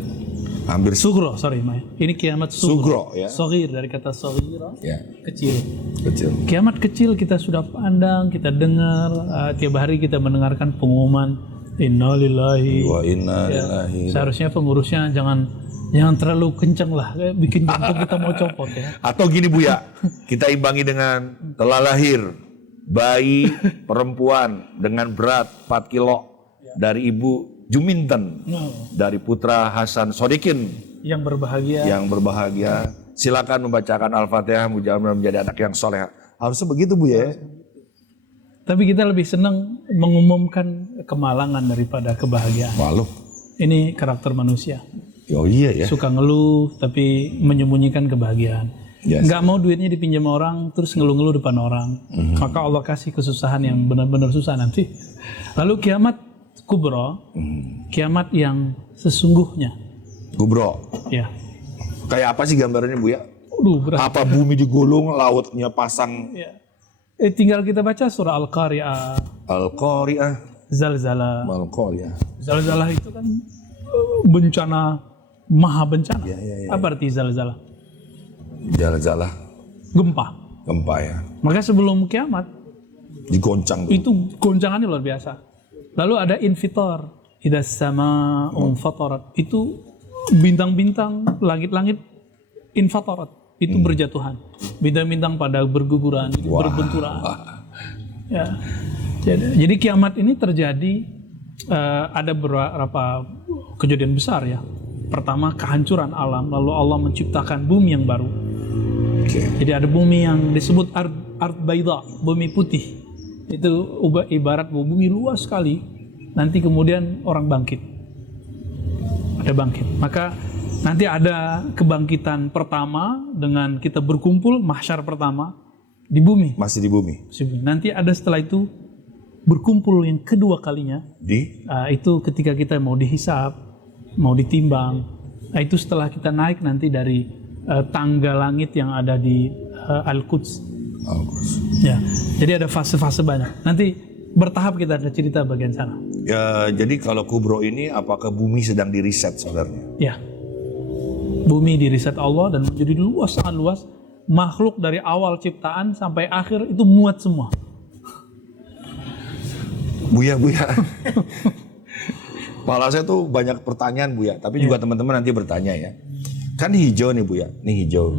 Hampir Sugro, sorry Maya. Ini kiamat Sugro, sugro. ya. Sogir dari kata sogiro, Ya, kecil. kecil. Kiamat kecil kita sudah pandang, kita dengar, tiap hari kita mendengarkan pengumuman innalillahi Wa inna ya. lillahi. Seharusnya pengurusnya jangan terlalu kencang lah, bikin jantung kita mau copot ya. Atau gini Buya, kita imbangi dengan telah lahir bayi perempuan dengan berat 4 kilo dari ibu Juminten, dari putra Hasan Sodikin Yang berbahagia. Silakan membacakan Al-Fatihah, mudah-mudahan menjadi anak yang soleh. Harusnya begitu Buya ya. Tapi kita lebih senang mengumumkan kemalangan daripada kebahagiaan. Waduh. Ini karakter manusia. Oh iya ya. Suka ngeluh tapi menyembunyikan kebahagiaan. Yes. Nggak mau duitnya dipinjam orang terus ngeluh-ngeluh depan orang. Maka Allah kasih kesusahan yang benar-benar susah nanti. Lalu kiamat kubro, kiamat yang sesungguhnya. Kubro. Ya. Kayak apa sih gambarannya Buya? Aduh, berat. Apa bumi digulung, lautnya pasang? Ya. Tinggal kita baca surah Al-Qari'ah, Al-Qari'ah. Zalzalah. Al-Qari'ah. Zalzalah itu kan bencana, maha bencana. Ya. Apa arti zalzalah? Jala-jala. Gempa. Gempa ya. Maka sebelum kiamat Digoncang dulu. itu goncangannya luar biasa. Lalu ada infitar, idas sama fatarat. Itu bintang-bintang, langit-langit infatarat. Itu berjatuhan. Bintang-bintang pada berguguran, berbenturan. Ya. Jadi kiamat ini terjadi ada beberapa kejadian besar ya. Pertama kehancuran alam, lalu Allah menciptakan bumi yang baru. Jadi ada bumi yang disebut ard baida, bumi putih. Itu ibarat bumi luas sekali. Nanti kemudian orang bangkit. Ada bangkit. Maka nanti ada kebangkitan pertama dengan kita berkumpul, mahsyar pertama di bumi. Masih di bumi. Nanti ada setelah itu berkumpul yang kedua kalinya. Itu ketika kita mau dihisab, mau ditimbang. Itu setelah kita naik nanti dari tangga langit yang ada di Al-Quds. Ya, jadi ada fase-fase banyak. Nanti bertahap kita ada cerita bagian sana. Ya, jadi kalau kubro ini apakah bumi sedang diriset sebenarnya? Ya, bumi diriset Allah dan menjadi luas, sangat luas. Makhluk dari awal ciptaan sampai akhir itu muat semua. Buya. Kepala saya tuh banyak pertanyaan Buya, tapi juga teman-teman nanti bertanya ya. Kan hijau nih Buya, nih hijau.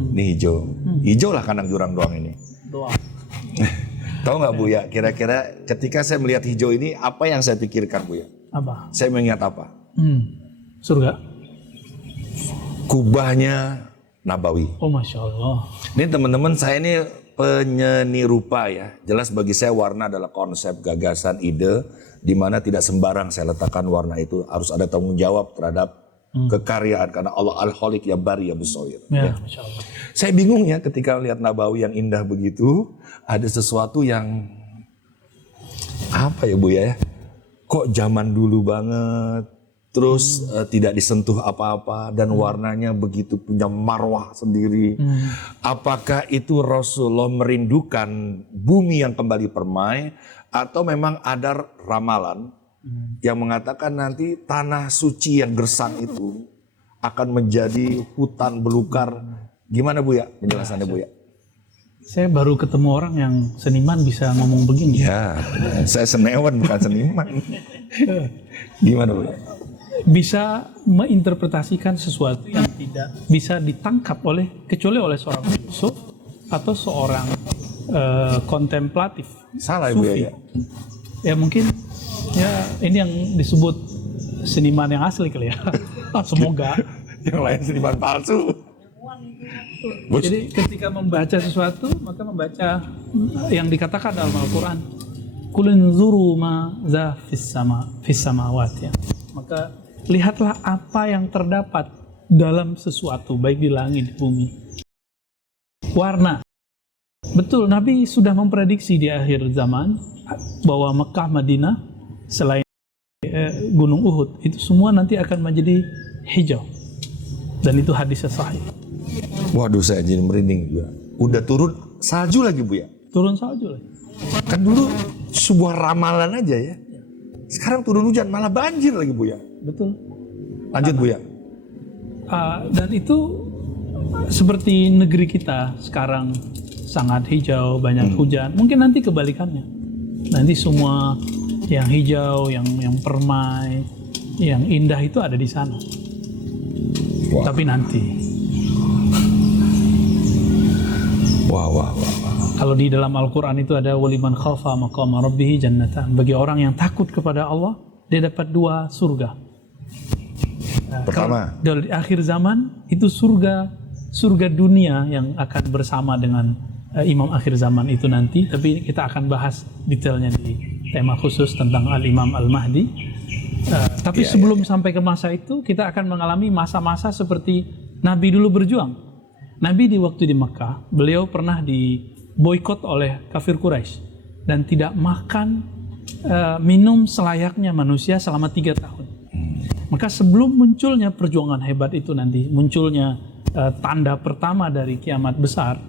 Hijau lah kandang jurang doang ini. Doa. Tahu nggak Buya, kira-kira ketika saya melihat hijau ini apa yang saya pikirkan Buya? Apa? Saya mengingat apa? Surga. Kubahnya Nabawi. Oh Masya Allah. Ini teman-teman, saya ini penyeni rupa ya. Jelas bagi saya warna adalah konsep, gagasan, ide, di mana tidak sembarang saya letakkan warna itu. Harus ada tanggung jawab terhadap kekaryaan, karena Allah Al-Khaliq ya bari ya besoir. Ya, Masya Allah. Saya bingung ya ketika lihat Nabawi yang indah begitu, ada sesuatu yang apa ya Buya ya? Kok zaman dulu banget, terus tidak disentuh apa-apa dan warnanya begitu punya marwah sendiri. Apakah itu Rasulullah merindukan bumi yang kembali permai, atau memang ada ramalan yang mengatakan nanti tanah suci yang gersang itu akan menjadi hutan belukar. Gimana Buya penjelasannya Buya? Saya baru ketemu orang yang seniman bisa ngomong begini. Ya, saya senewan bukan seniman. Gimana Buya? Bisa menginterpretasikan sesuatu yang tidak bisa ditangkap kecuali oleh seorang filsuf atau seorang kontemplatif. Salah sufi. Buya ya? Ya mungkin ya ini yang disebut seniman yang asli kali ya. Semoga. Yang lain seniman palsu. Jadi ketika membaca sesuatu maka membaca yang dikatakan dalam Al-Quran. Qul inzuru ma za fis samawati. Maka lihatlah apa yang terdapat dalam sesuatu baik di langit di bumi. Warna. Betul, Nabi sudah memprediksi di akhir zaman bahwa Mekah, Madinah selain Gunung Uhud itu semua nanti akan menjadi hijau. Dan itu hadis sahih. Waduh, saya jadi merinding juga. Udah turun salju lagi Buya. Turun salju lagi. Kan dulu sebuah ramalan aja ya. Sekarang turun hujan malah banjir lagi Buya. Betul. Lanjut Buya. Dan itu seperti negeri kita sekarang sangat hijau, banyak hujan. Mungkin nanti kebalikannya. Nanti semua yang hijau, yang permai, yang indah itu ada di sana. Wah. Tapi nanti. Wah. Kalau di dalam Al-Quran itu ada waliman khafa maqama rabbih jannatan. Bagi orang yang takut kepada Allah, dia dapat 2 surga. Pertama, di akhir zaman itu surga dunia yang akan bersama dengan imam akhir zaman itu nanti. Tapi kita akan bahas detailnya di tema khusus tentang Al-Imam Al-Mahdi. Tapi sebelum sampai ke masa itu, kita akan mengalami masa-masa seperti Nabi dulu berjuang. Nabi di waktu di Mekah, beliau pernah diboikot oleh kafir Quraisy dan tidak makan, minum selayaknya manusia selama 3 tahun. Maka sebelum munculnya perjuangan hebat itu nanti, munculnya tanda pertama dari kiamat besar,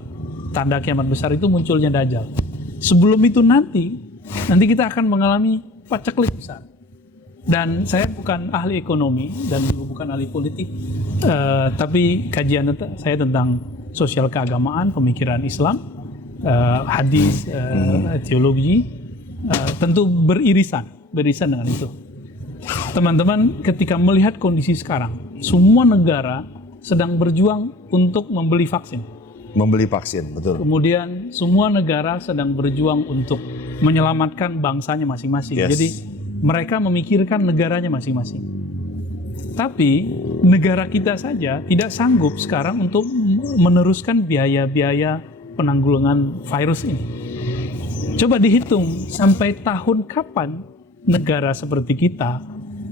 tanda kiamat besar itu munculnya Dajjal. Sebelum itu nanti kita akan mengalami paceklik besar. Dan saya bukan ahli ekonomi dan bukan ahli politik, tapi kajian saya tentang sosial keagamaan, pemikiran Islam, hadis, teologi, tentu beririsan dengan itu. Teman-teman, ketika melihat kondisi sekarang, semua negara sedang berjuang untuk membeli vaksin. membeli vaksin, betul. Kemudian semua negara sedang berjuang untuk menyelamatkan bangsanya masing-masing. Yes. Jadi mereka memikirkan negaranya masing-masing. Tapi negara kita saja tidak sanggup sekarang untuk meneruskan biaya-biaya penanggulangan virus ini. Coba dihitung sampai tahun kapan negara seperti kita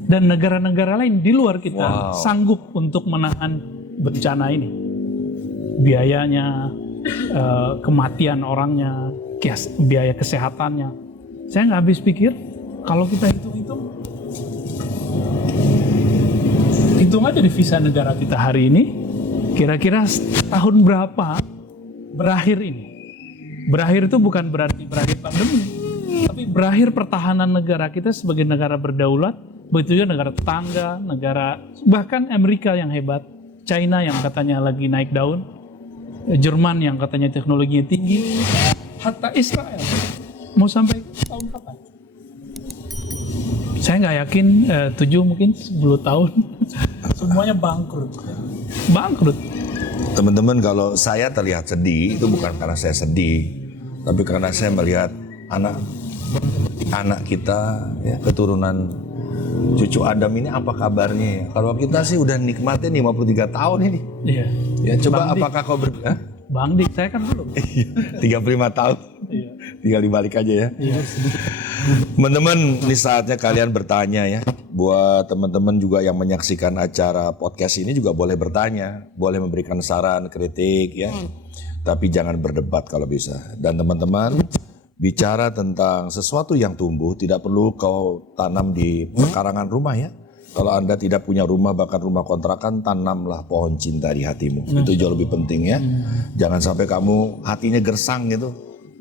dan negara-negara lain di luar kita sanggup untuk menahan bencana ini. Biayanya, kematian orangnya, biaya kesehatannya. Saya nggak habis pikir kalau kita hitung aja devisa negara kita hari ini, kira-kira tahun berapa berakhir ini. Berakhir itu bukan berarti berakhir pandemi, tapi berakhir pertahanan negara kita sebagai negara berdaulat, begitu juga negara tetangga, negara bahkan Amerika yang hebat, China yang katanya lagi naik daun, Jerman yang katanya teknologinya tinggi, hatta Israel mau sampai tahun kapan? Saya nggak yakin 7 mungkin 10 tahun semuanya bangkrut. Teman-teman, kalau saya terlihat sedih itu bukan karena saya sedih, tapi karena saya melihat anak kita, ya, keturunan cucu Adam ini apa kabarnya ya? Kalau kita sih udah nikmatin 53 tahun ini. Iya. Ya coba Bang apakah kau Bang Dik, saya kan belum. 35 tahun. Iya. Tinggal dibalik aja ya. Iya. Teman-teman, ini saatnya kalian bertanya ya. Buat teman-teman juga yang menyaksikan acara podcast ini juga boleh bertanya, boleh memberikan saran, kritik ya. Tapi jangan berdebat kalau bisa. Dan teman-teman, bicara tentang sesuatu yang tumbuh tidak perlu kau tanam di pekarangan rumah ya. Kalau Anda tidak punya rumah, bahkan rumah kontrakan, tanamlah pohon cinta di hatimu. Itu jauh lebih penting ya. Jangan sampai kamu hatinya gersang gitu.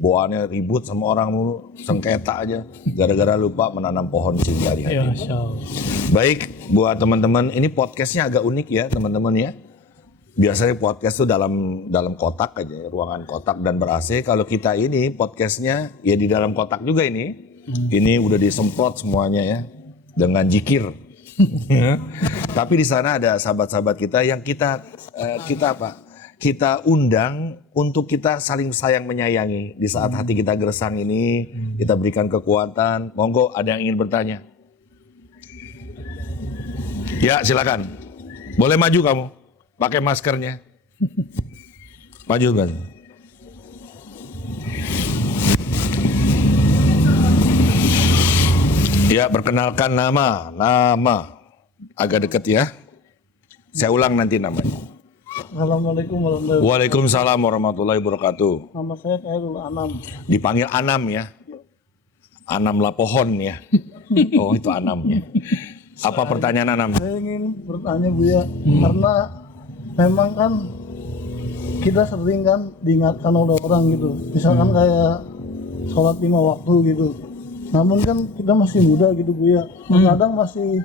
bawaannya ribut sama orang mulu, sengketa aja, gara-gara lupa menanam pohon cinta di hati. Ya, Masya Allah. Baik, buat teman-teman, ini podcastnya agak unik ya teman-teman ya. Biasanya podcast tuh dalam kotak aja, ruangan kotak dan ber-AC. Kalau kita ini podcastnya ya di dalam kotak juga ini. Ini udah disemprot semuanya ya dengan jikir. Tapi di sana ada sahabat-sahabat kita yang kita undang untuk kita saling sayang menyayangi. Di saat hati kita gersang ini, kita berikan kekuatan. Monggo, ada yang ingin bertanya? Ya, silakan. Boleh maju kamu, pakai maskernya. Maju, Bang. Ya, perkenalkan nama. Agak dekat ya. Saya ulang nanti namanya. Assalamualaikum warahmatullahi wabarakatuh. Waalaikumsalam warahmatullahi wabarakatuh. Nama saya Khairul Anam. Dipanggil Anam ya. Anam lah pohon ya. Oh, itu Anamnya. Apa pertanyaan Anam? Saya ingin bertanya Buya, karena memang kan kita sering kan diingatkan oleh orang gitu. Misalkan kayak sholat 5 waktu gitu. Namun kan kita masih muda gitu Buya. Kadang masih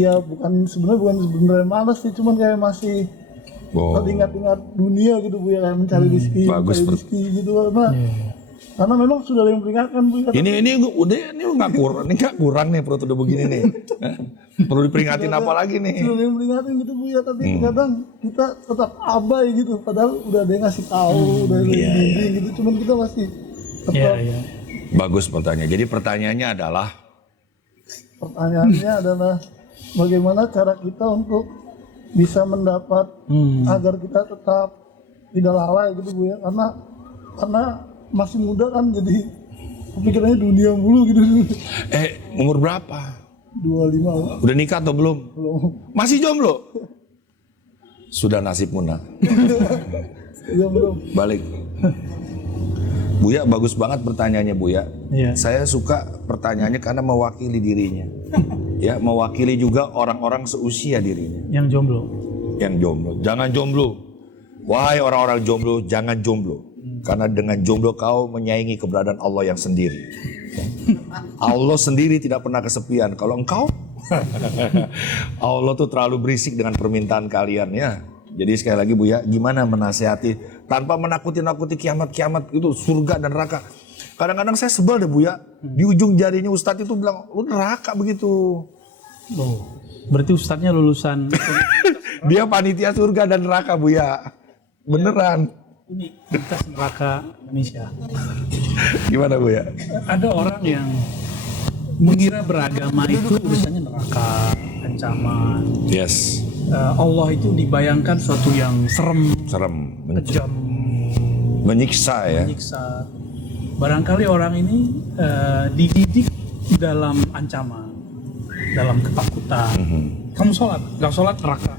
ya bukan sebenarnya malas sih, cuman kayak masih teringat-ingat dunia gitu Buya, kayak mencari rezeki, gitu karena memang sudah ada yang peringatkan Buya. Ini nggak kurang nih perut udah begini nih. Perlu diperingatin apa lagi nih? Sudah ada yang peringatin gitu Buya, tapi kadang kita tetap abai gitu, padahal udah ada yang ngasih tahu, udah ada yang bimbing gitu, cuman kita masih tetap. Bagus pertanyaan. Jadi pertanyaannya adalah bagaimana cara kita untuk bisa mendapat agar kita tetap tidak lalai gitu Bu ya, karena masih muda kan, jadi kepikirannya dunia mulu gitu. Umur berapa? 25. Udah nikah atau belum? Belum. Masih jomblo? Sudah nasibmu nak. Iya belum. Balik. Buya, bagus banget pertanyaannya Buya. Iya. Saya suka pertanyaannya karena mewakili dirinya. Ya, mewakili juga orang-orang seusia dirinya. Yang jomblo. Yang jomblo, jangan jomblo. Wahai orang-orang jomblo, jangan jomblo. Karena dengan jomblo kau menyaingi keberadaan Allah yang sendiri. Allah sendiri tidak pernah kesepian. Kalau engkau, Allah tuh terlalu berisik dengan permintaan kalian ya. Jadi sekali lagi Buya, gimana menasehati tanpa menakuti kiamat-kiamat itu, surga dan neraka. Kadang-kadang saya sebel deh Buya, di ujung jarinya Ustadz itu bilang, lu neraka begitu. Oh, berarti Ustadznya lulusan Dia panitia surga dan neraka Buya. Beneran. Universitas Neraka Indonesia. Gimana Buya? Ada orang yang mengira beragama itu urusannya neraka, ancaman. Yes. Allah itu dibayangkan suatu yang serem, kejam, menyiksa ya. menyiksa. Barangkali orang ini dididik dalam ancaman, dalam ketakutan. Kamu sholat, nggak sholat neraka.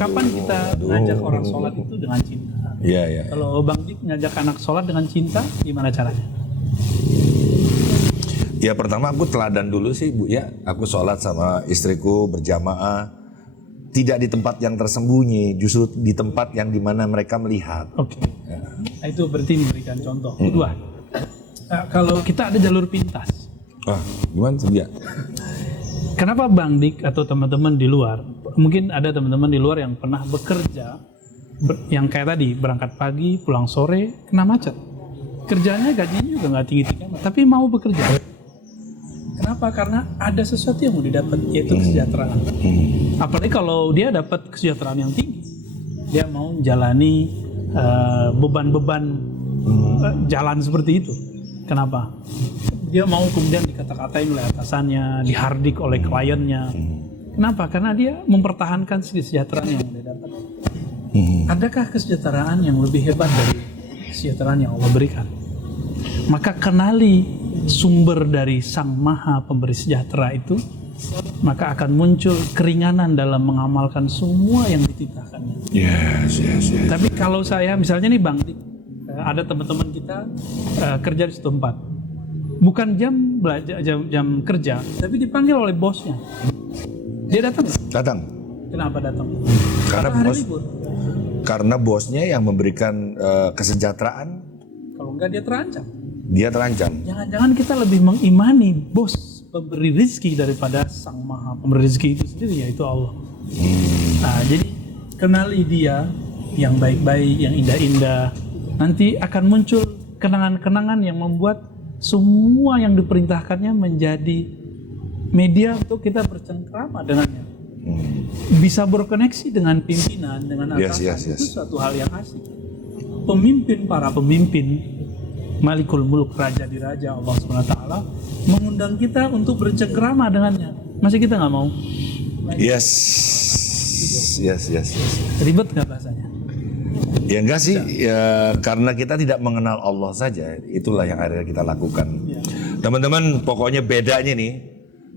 Kapan kita ngajak orang sholat itu dengan cinta? Iya. Kalau Bang Dik ngajak anak sholat dengan cinta, gimana caranya? Ya pertama aku teladan dulu sih Bu ya. Aku sholat sama istriku berjamaah. Tidak di tempat yang tersembunyi, justru di tempat yang dimana mereka melihat. Oke. Ya. Nah, itu berarti memberikan contoh. Kedua, kalau kita ada jalur pintas. Gimana sih ya? Kenapa Bang Dik atau teman-teman di luar, mungkin ada teman-teman di luar yang pernah bekerja, yang kayak tadi berangkat pagi, pulang sore, kena macet. Kerjanya gajinya juga nggak tinggi-tinggi, tapi mau bekerja. Kenapa? Karena ada sesuatu yang mau didapat, yaitu kesejahteraan. Apalagi kalau dia dapat kesejahteraan yang tinggi, dia mau menjalani beban-beban jalan seperti itu. Kenapa? Dia mau kemudian dikata-katain oleh atasannya, dihardik oleh kliennya. Kenapa? Karena dia mempertahankan kesejahteraan yang dia dapat. Adakah kesejahteraan yang lebih hebat dari kesejahteraan yang Allah berikan? Maka kenali sumber dari Sang Maha Pemberi Sejahtera itu, maka akan muncul keringanan dalam mengamalkan semua yang dititahkannya. Yes. Tapi kalau saya misalnya nih Bang Dik, ada teman-teman kita kerja di suatu tempat, bukan jam kerja, tapi dipanggil oleh bosnya. Dia datang nggak? Datang. Kenapa datang? Karena hari bos. libur. Karena bosnya yang memberikan kesejahteraan, Kalau enggak dia terancam. dia terancam. Jangan-jangan kita lebih mengimani bos pemberi rezeki daripada sang maha pemberi rezeki itu sendiri, yaitu Allah. Nah, jadi kenali dia yang baik-baik, yang indah-indah. Nanti akan muncul kenangan-kenangan yang membuat semua yang diperintahkannya menjadi media untuk kita bercengkrama dengannya. Bisa berkoneksi dengan pimpinan, dengan atasan, Yes. itu suatu hal yang asik. Para pemimpin, Malikul Mulk, Raja di Raja, Allah SWT mengundang kita untuk bercengkrama dengannya. Masih kita nggak mau? Yes. Ribet nggak bahasanya? Ya enggak sih, ya karena kita tidak mengenal Allah saja, itulah yang akhirnya kita lakukan. Teman-teman, pokoknya bedanya nih,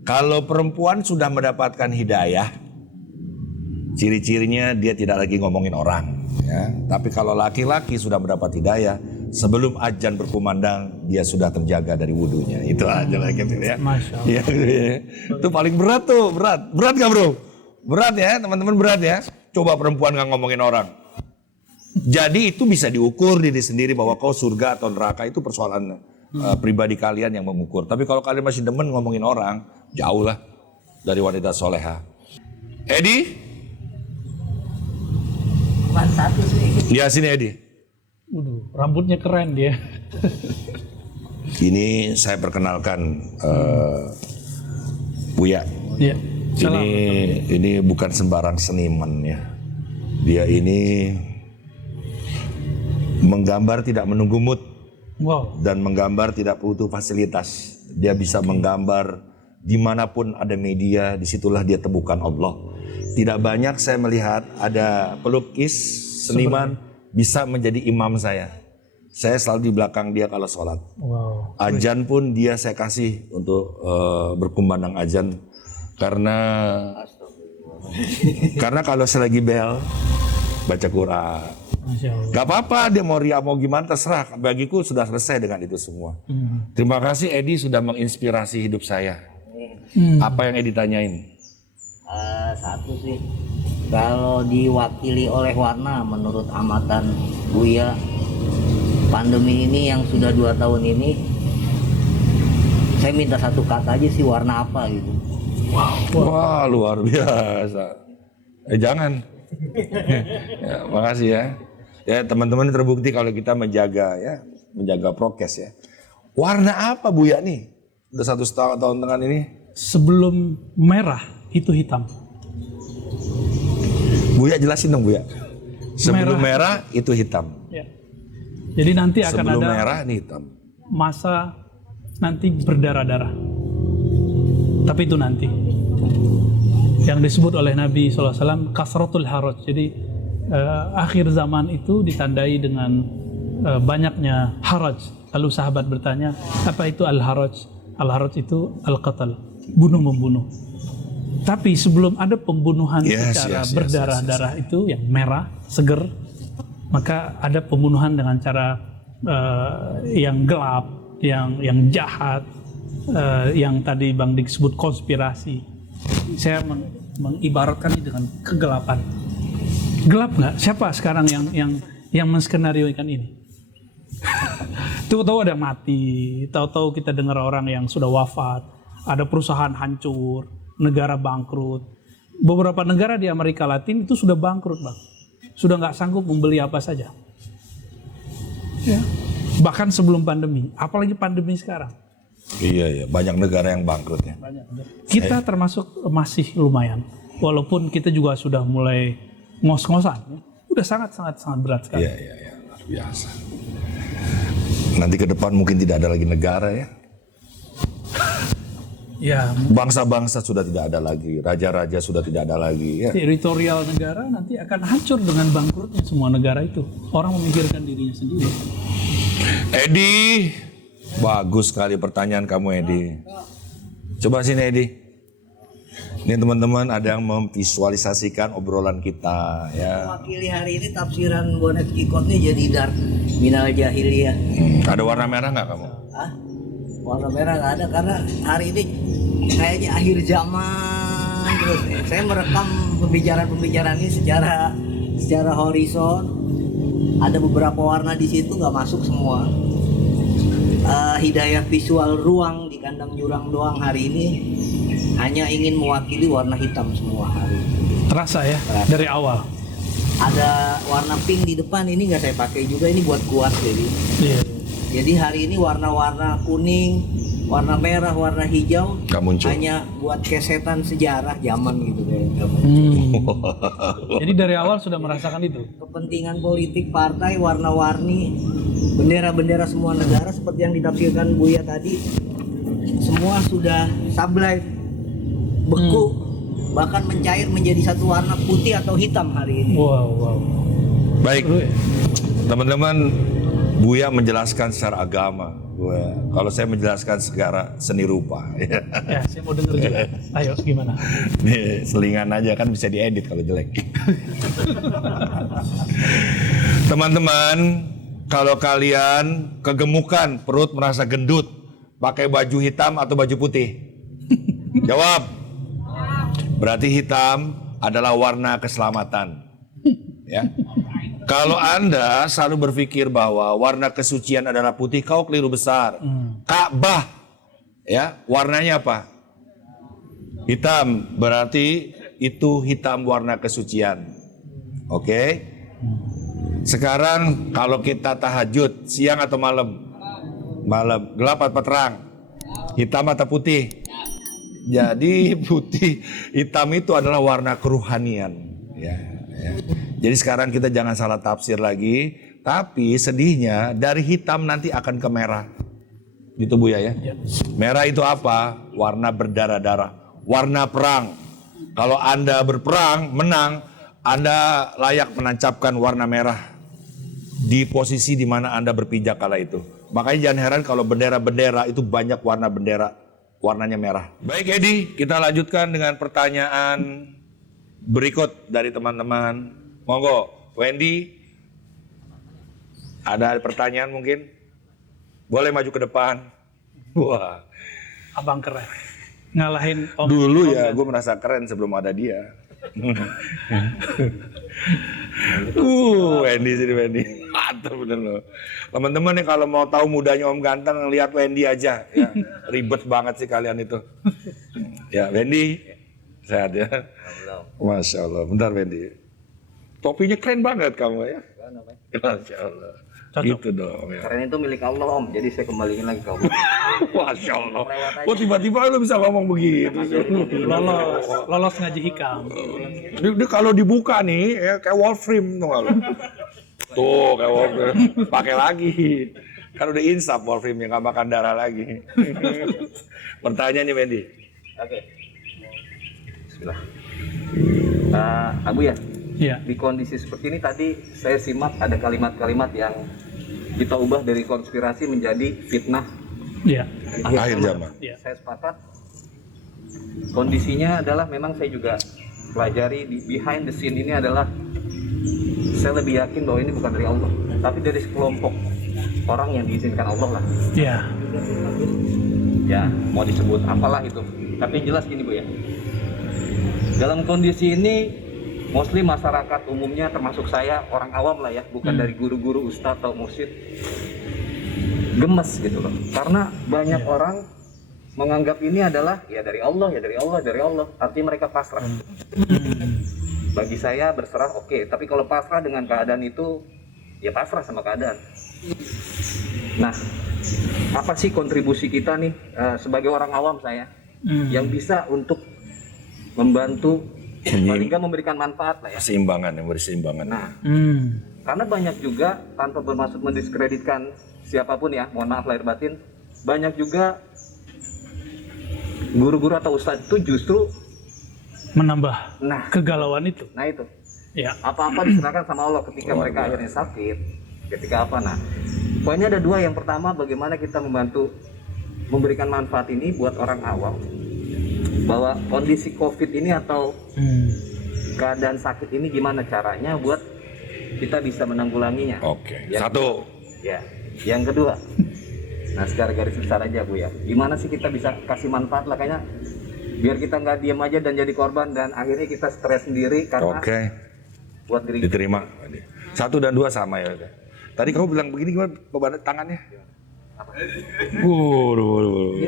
kalau perempuan sudah mendapatkan hidayah, ciri-cirinya dia tidak lagi ngomongin orang, ya. Tapi kalau laki-laki sudah mendapat hidayah, sebelum azan berkumandang, dia sudah terjaga dari wudunya. Itu aja lah gitu ya. Masya Allah. Ya, itu paling berat tuh, berat nggak bro? Berat ya, teman-teman, berat ya. Coba perempuan nggak ngomongin orang. Jadi itu bisa diukur diri sendiri bahwa kau surga atau neraka itu persoalan pribadi kalian yang mengukur. Tapi kalau kalian masih demen ngomongin orang, jauh lah dari wanita soleha. Edi? Bukan satu sih. Ya sini Edi. Waduh, rambutnya keren dia. Ini saya perkenalkan Buya. Iya. Salam. Ini bukan sembarang seniman ya. Dia ini menggambar tidak menunggu mood. Wow. Dan menggambar tidak butuh fasilitas. Dia bisa menggambar dimanapun ada media, disitulah dia temukan Allah. Tidak banyak saya melihat ada pelukis, seniman bisa menjadi imam saya. Saya selalu di belakang dia kalau sholat. Wow. Azan pun dia saya kasih untuk berkumandang azan. Karena kalau saya lagi bel, baca Quran. Masya Allah. Gak apa-apa dia mau ria mau gimana terserah. Bagiku sudah selesai dengan itu semua. Terima kasih Edi sudah menginspirasi hidup saya. Apa yang Edi tanyain? Satu sih, kalau diwakili oleh warna menurut amatan Buya, pandemi ini yang sudah 2 tahun ini, saya minta satu kata aja sih, warna apa gitu. Wah luar biasa. Jangan. Ya, makasih ya. Ya teman-teman terbukti kalau kita menjaga prokes ya. Warna apa Buya nih? Udah 1,5 tahun dengan ini. Sebelum merah itu hitam. Buya jelasin dong Buya. Sebelum merah itu hitam. Ya. Jadi nanti akan Sebelum ada merah ini hitam. masa nanti berdarah-darah. Tapi itu nanti. Yang disebut oleh Nabi SAW kasratul haraj. Jadi akhir zaman itu ditandai dengan banyaknya haraj. Lalu sahabat bertanya, apa itu al-haraj? Al-haraj itu al-qatal, bunuh-membunuh. Tapi sebelum ada pembunuhan secara berdarah-darah itu yang merah, seger, maka ada pembunuhan dengan cara yang gelap, yang jahat, yang tadi Bang Dik sebut konspirasi. Saya mengibaratkan ini dengan kegelapan. Gelap nggak? Siapa sekarang yang menskenariokan ini? Tahu-tahu ada yang mati, tahu-tahu kita dengar orang yang sudah wafat, ada perusahaan hancur, negara bangkrut. Beberapa negara di Amerika Latin itu sudah bangkrut, Bang. Sudah nggak sanggup membeli apa saja. Ya. Bahkan sebelum pandemi, apalagi pandemi sekarang. Iya, banyak negara yang bangkrut ya. Kita termasuk masih lumayan, walaupun kita juga sudah mulai ngos-ngosan. Ya. Udah sangat berat sekali. Iya, luar biasa. Nanti ke depan mungkin tidak ada lagi negara ya. Ya, Bangsa-bangsa sudah tidak ada lagi, raja-raja sudah tidak ada lagi. Ya. teritorial negara nanti akan hancur dengan bangkrutnya semua negara itu. Orang memikirkan dirinya sendiri. Edi, bagus sekali pertanyaan kamu Edi. Coba sini Edi. Ini teman-teman ada yang memvisualisasikan obrolan kita ya. Mewakili hari ini tafsiran bonet kikot nih jadi dark minal jahiliyah. Ada warna merah nggak kamu? Hah? Warna merah nggak ada karena hari ini kayaknya akhir zaman terus. Saya merekam pembicaraan ini secara secara horizon ada beberapa warna di situ nggak masuk semua. Hidayah visual ruang di kandang jurang doang hari ini hanya ingin mewakili warna hitam semua hari. Terasa ya Terasa. dari awal. Ada warna pink di depan, ini nggak saya pakai juga, ini buat kuat jadi. Iya. Jadi hari ini warna-warna kuning, warna merah, warna hijau Nggak muncul. hanya buat kesetan sejarah zaman gitu kayak. Jadi dari awal sudah merasakan itu. Kepentingan politik partai, warna-warni, bendera-bendera semua negara seperti yang ditafsirkan Buya tadi, semua sudah sablay, beku, bahkan mencair menjadi satu warna putih atau hitam hari ini. Wow. Baik, Seru ya? teman-teman, Buya menjelaskan secara agama. Kalau saya menjelaskan secara seni rupa. Ya, saya mau denger juga. Ayo, gimana? Nih, selingan aja kan bisa diedit kalau jelek. Teman-teman, kalau kalian kegemukan, perut merasa gendut, pakai baju hitam atau baju putih? Jawab. Berarti hitam adalah warna keselamatan. Ya. Kalau Anda selalu berpikir bahwa warna kesucian adalah putih, kau keliru besar. Ka'bah, ya, warnanya apa? Hitam, berarti itu hitam warna kesucian. Oke? Sekarang kalau kita tahajud, siang atau malam? Malam. Gelap atau terang? Hitam atau putih? Jadi putih, hitam itu adalah warna keruhanian. Ya. Jadi sekarang kita jangan salah tafsir lagi. Tapi sedihnya dari hitam nanti akan ke merah. Gitu Buya ya. Merah itu apa? Warna berdarah-darah. Warna perang. Kalau Anda berperang, menang, Anda layak menancapkan warna merah di posisi di mana Anda berpijak kala itu. Makanya jangan heran kalau bendera-bendera itu banyak warna bendera, warnanya merah. Baik Edi, kita lanjutkan dengan pertanyaan berikut dari teman-teman. Monggo, Wendy, ada pertanyaan mungkin? Boleh maju ke depan. Wah, Abang keren. Ngalahin Om. dulu ya gue merasa keren sebelum ada dia. Wendy sini Wendy. Mantap bener loh. Teman-teman nih kalau mau tahu mudanya Om Ganteng, lihat Wendy aja. Ya, ribet banget sih kalian itu. Ya Wendy, sehat ya. Masya Allah. Bentar Wendy. Topinya keren banget kamu ya. Masya Allah. Cocok. Gitu dong ya. Keren itu milik Allah Om, jadi saya kembaliin lagi ke Allah. Masya Allah. Kok tiba-tiba lu bisa ngomong begitu sih? Lolos ngaji hikam. Dia kalau dibuka nih ya, kayak Wolfram tuh nggak lu? Tuh kayak Wolfram. Pakai lagi. Kan udah insaf Wolfram yang nggak makan darah lagi. Pertanyaan nih Wendy. Oke. Bismillah. Abu ya, Iya. di kondisi seperti ini tadi saya simak ada kalimat-kalimat yang kita ubah dari konspirasi menjadi fitnah. Iya. Akhir zaman. Iya. Saya sepakat. Kondisinya adalah memang saya juga pelajari di behind the scene ini adalah saya lebih yakin bahwa ini bukan dari Allah, tapi dari sekelompok orang yang diizinkan Allah lah. Iya. Ya, mau disebut apalah itu. Tapi yang jelas gini Bu ya. Dalam kondisi ini mostly masyarakat umumnya termasuk saya orang awam lah ya, bukan dari guru-guru ustadz atau mursyid, gemes gitu loh. Karena banyak orang menganggap ini adalah ya dari Allah, ya dari Allah, dari Allah. Artinya mereka pasrah. Bagi saya berserah oke, tapi kalau pasrah dengan keadaan itu ya pasrah sama keadaan. Nah, apa sih kontribusi kita nih sebagai orang awam saya yang bisa untuk membantu paling nggak memberikan manfaat lah ya. Keseimbangan, yang berseimbangan. Nah, Hmm. karena banyak juga tanpa bermaksud mendiskreditkan siapapun ya, mohon maaf lahir batin, banyak juga guru-guru atau ustadz itu justru Menambah nah kegalauan itu. itu Ya. apa-apa diserahkan sama Allah ketika mereka akhirnya sakit, ketika apa. Nah, poinnya ada dua. Yang pertama, bagaimana kita membantu memberikan manfaat ini buat orang awam, bahwa kondisi COVID ini atau keadaan sakit ini gimana caranya buat kita bisa menanggulanginya. Oke. Ya. Satu. Ya, yang kedua, nah secara garis besar aja Bu ya, gimana sih kita bisa kasih manfaat lah kayaknya, biar kita nggak diam aja dan jadi korban dan akhirnya kita stres sendiri karena Oke. buat diri. Diterima. 1 dan 2 sama ya. Tadi kamu bilang begini gimana tangannya? Waduh.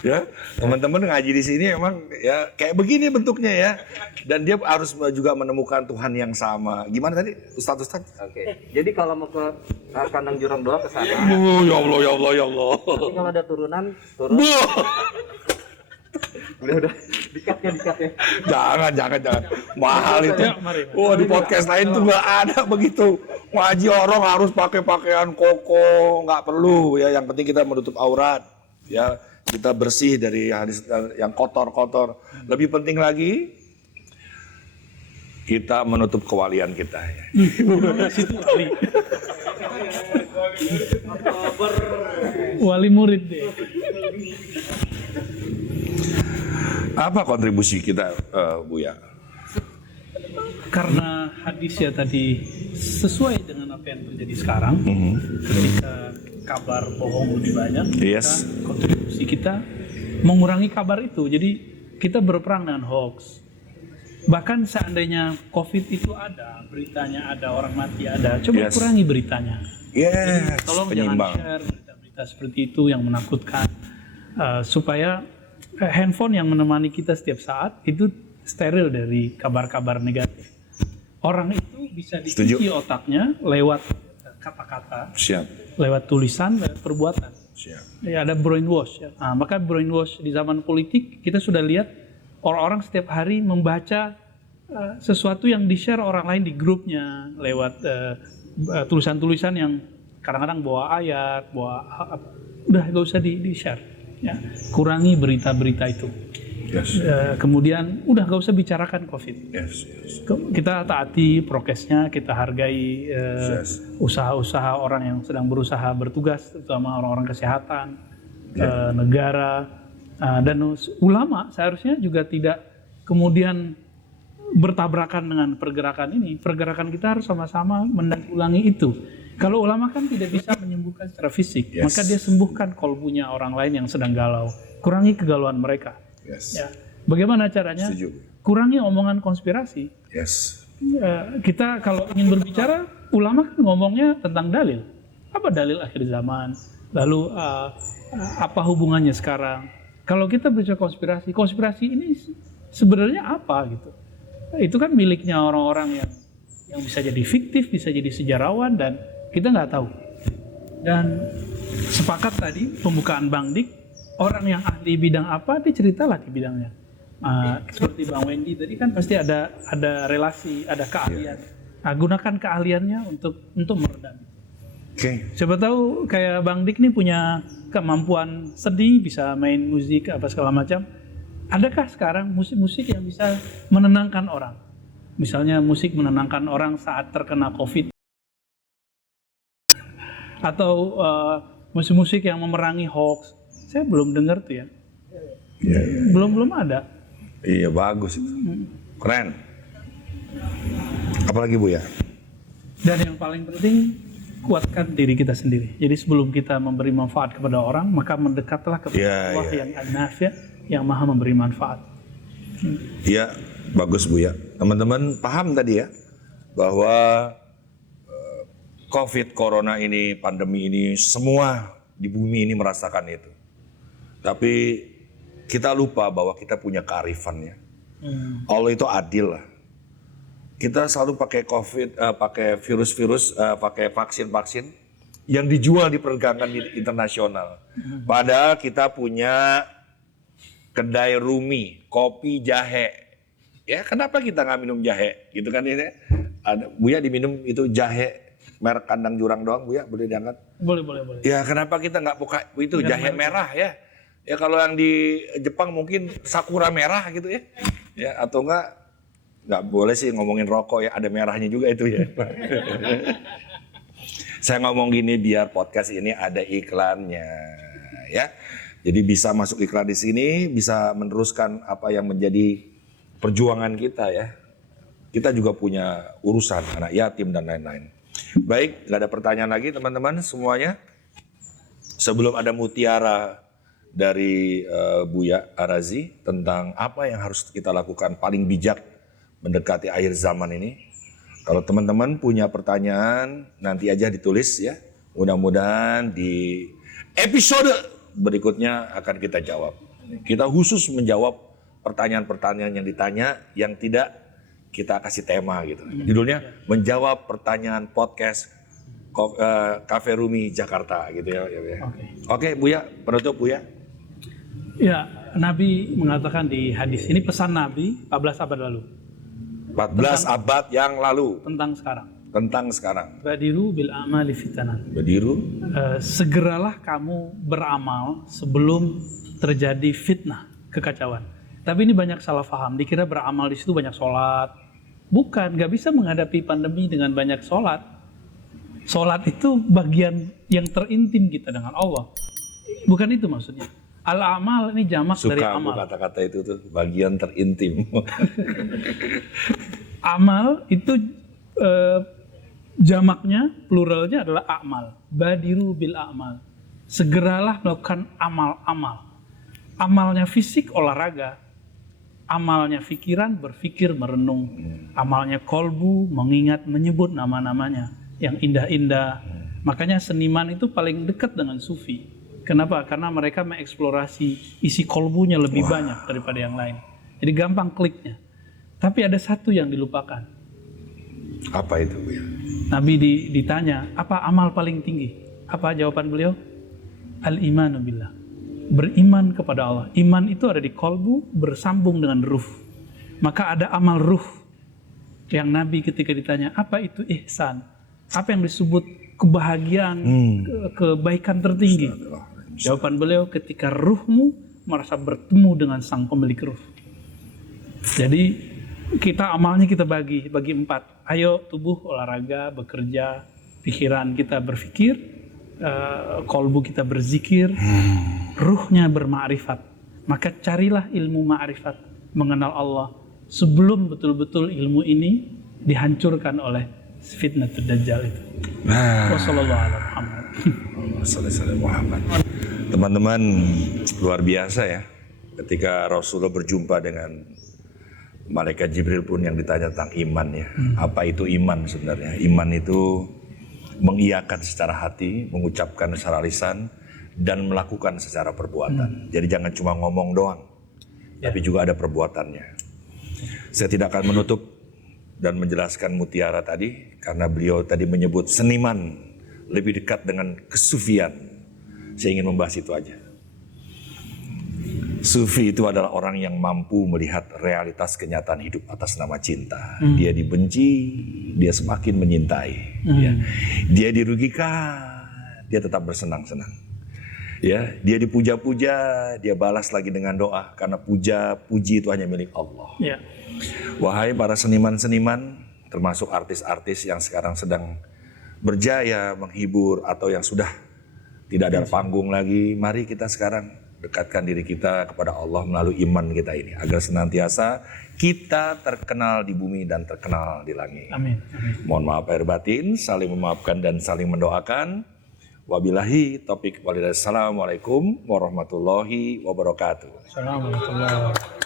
Ya, teman-teman ngaji di sini emang ya kayak begini bentuknya ya. Dan dia harus juga menemukan Tuhan yang sama. Gimana tadi Ustadz? Oke. Jadi kalau mau ke kandang jurang doa ke sana. Ya Allah. Tapi kalau ada turun. Udah dikat ya. Jangan. Mahal itu. Wah, di podcast lain tuh nggak ada begitu. Ngaji orang harus pakai pakaian koko, nggak perlu ya. Yang penting kita menutup aurat. Ya, kita bersih dari hadis yang kotor-kotor. Lebih penting lagi kita menutup kewalian kita. Ya. Wali murid deh. Apa kontribusi kita, Buya? Karena hadis ya tadi sesuai dengan apa yang terjadi sekarang, ketika kabar bohong lebih banyak, Yes. maka kontribusi kita mengurangi kabar itu. Jadi kita berperang dengan hoax. Bahkan seandainya COVID itu ada, beritanya ada, orang mati ada, coba Yes. kurangi beritanya. Yes, Tolong penyimbang. jangan share berita-berita seperti itu yang menakutkan, supaya handphone yang menemani kita setiap saat itu steril dari kabar-kabar negatif. Orang itu bisa dicuci otaknya lewat kata-kata, Siap. lewat tulisan, lewat perbuatan. Siap. Ya, ada brainwash. Ya. Nah, maka brainwash di zaman politik kita sudah lihat orang-orang setiap hari membaca sesuatu yang di-share orang lain di grupnya lewat tulisan-tulisan yang kadang-kadang bawa ayat, udah gak usah di-share. Ya. Kurangi berita-berita itu. Yes. Kemudian udah gak usah bicarakan COVID. Yes. Kita taati prokesnya, kita hargai usaha-usaha orang yang sedang berusaha bertugas, terutama orang-orang kesehatan, negara, dan ulama seharusnya juga tidak kemudian bertabrakan dengan pergerakan ini. Pergerakan kita harus sama-sama menanggulangi itu. Kalau ulama kan tidak bisa menyembuhkan secara fisik, maka dia sembuhkan kolbunya orang lain yang sedang galau. Kurangi kegalauan mereka. Yes. Ya. Bagaimana caranya? Setuju. Kurangi omongan konspirasi. Yes. Kita kalau ingin berbicara, ulama kan ngomongnya tentang dalil. Apa dalil akhir zaman? Lalu apa hubungannya sekarang? Kalau kita bicara konspirasi ini sebenarnya apa gitu? Itu kan miliknya orang-orang yang bisa jadi fiktif, bisa jadi sejarawan, dan kita nggak tahu. Dan sepakat tadi pembukaan Bang Dik, orang yang ahli bidang apa diceritalah di bidangnya. Seperti Bang Wendy tadi kan pasti ada relasi, ada keahlian. Nah, gunakan keahliannya untuk meredam. Oke. Siapa tahu kayak Bang Dik nih punya kemampuan sedih, bisa main musik apa segala macam. Adakah sekarang musik-musik yang bisa menenangkan orang? Misalnya musik menenangkan orang saat terkena COVID. Atau musik-musik yang memerangi hoax. Saya belum dengar tuh ya. Belum ada. Iya, bagus itu. Keren. Apalagi Bu ya? Dan yang paling penting, kuatkan diri kita sendiri. Jadi sebelum kita memberi manfaat kepada orang, maka mendekatlah kepada Allah yang an-nafi', yang maha memberi manfaat. Iya, bagus Bu ya. Teman-teman paham tadi ya, bahwa COVID, Corona ini, pandemi ini, semua di bumi ini merasakan itu. Tapi kita lupa bahwa kita punya kearifannya. Allah itu adil lah. Kita selalu pakai COVID, pakai virus-virus, pakai vaksin-vaksin yang dijual di perdagangan internasional. Padahal kita punya kedai Rumi, kopi jahe. Ya, kenapa kita nggak minum jahe? Gitu kan ini? Buya diminum itu jahe merek kandang jurang doang, Buya, boleh diangkat? Boleh. Ya, kenapa kita nggak buka itu jahe merah ya? Ya kalau yang di Jepang mungkin sakura merah gitu ya. Ya, atau nggak boleh sih ngomongin rokok ya, ada merahnya juga itu ya. Saya ngomong gini biar podcast ini ada iklannya ya. Jadi bisa masuk iklan di sini, bisa meneruskan apa yang menjadi perjuangan kita ya. Kita juga punya urusan anak yatim dan lain-lain. Baik, nggak ada pertanyaan lagi teman-teman semuanya. Sebelum ada mutiara dari Buya Arazi tentang apa yang harus kita lakukan paling bijak mendekati akhir zaman ini. Kalau teman-teman punya pertanyaan, nanti aja ditulis ya. Mudah-mudahan di episode berikutnya akan kita jawab. Kita khusus menjawab pertanyaan-pertanyaan yang ditanya, yang tidak kita kasih tema gitu. Judulnya menjawab pertanyaan podcast Cafe Rumi Jakarta gitu ya. Oke, Buya, penutup Buya. Ya, Nabi mengatakan di hadis, ini pesan Nabi 14 abad lalu. 14 abad yang lalu Tentang sekarang. Badiru bil amali fitanan. Segeralah kamu beramal sebelum terjadi fitnah, kekacauan. Tapi ini banyak salah paham. Dikira beramal di situ banyak sholat. Bukan, nggak bisa menghadapi pandemi dengan banyak sholat. Sholat itu bagian yang terintim kita dengan Allah. Bukan itu maksudnya. Al-amal ini jamak dari amal. Suka kata-kata itu tuh, bagian terintim. Amal itu jamaknya, pluralnya adalah amal. Badiru bil amal. Segeralah melakukan amal-amal. Amalnya fisik, olahraga. Amalnya pikiran, berpikir, merenung. Amalnya kolbu, mengingat, menyebut nama-namanya yang indah-indah. Makanya seniman itu paling dekat dengan sufi. Kenapa? Karena mereka mengeksplorasi isi kolbunya lebih banyak daripada yang lain. Jadi gampang kliknya. Tapi ada satu yang dilupakan. Apa itu, Bu? Nabi ditanya, apa amal paling tinggi? Apa jawaban beliau? Al-imanu billah. Beriman kepada Allah. Iman itu ada di kolbu, bersambung dengan ruh. Maka ada amal ruh. Yang Nabi ketika ditanya, apa itu ihsan? Apa yang disebut kebahagiaan, kebaikan tertinggi? Jawaban beliau, ketika ruhmu merasa bertemu dengan sang pemilik ruh. Jadi kita amalnya kita bagi 4. Ayo tubuh olahraga, bekerja, pikiran kita berpikir, kolbu kita berzikir, ruhnya bermakrifat. Maka carilah ilmu ma'rifat, mengenal Allah sebelum betul-betul ilmu ini dihancurkan oleh fitnatul dajjal itu. Wassalamualaikum Muhammad. Teman-teman, luar biasa ya. Ketika Rasulullah berjumpa dengan malaikat Jibril pun yang ditanya tentang iman ya. Apa itu iman sebenarnya? Iman itu mengiyakan secara hati, mengucapkan secara lisan, dan melakukan secara perbuatan. Jadi jangan cuma ngomong doang, tapi juga ada perbuatannya. Saya tidak akan menutup dan menjelaskan mutiara tadi, karena beliau tadi menyebut seniman lebih dekat dengan kesufian. Saya ingin membahas itu aja. Sufi itu adalah orang yang mampu melihat realitas kenyataan hidup atas nama cinta. Dia dibenci, dia semakin menyintai. Dia dirugikan, dia tetap bersenang-senang. Ya, dia dipuja-puja, dia balas lagi dengan doa, karena puji itu hanya milik Allah. Wahai para seniman-seniman, termasuk artis-artis yang sekarang sedang berjaya menghibur atau yang sudah tidak ada panggung lagi, mari kita sekarang dekatkan diri kita kepada Allah melalui iman kita ini, agar senantiasa kita terkenal di bumi dan terkenal di langit. Amin. Mohon maaf lahir batin, saling memaafkan dan saling mendoakan. Wabillahi taufiq walhidayah. Assalamualaikum warahmatullahi wabarakatuh. Assalamualaikum warahmatullahi wabarakatuh.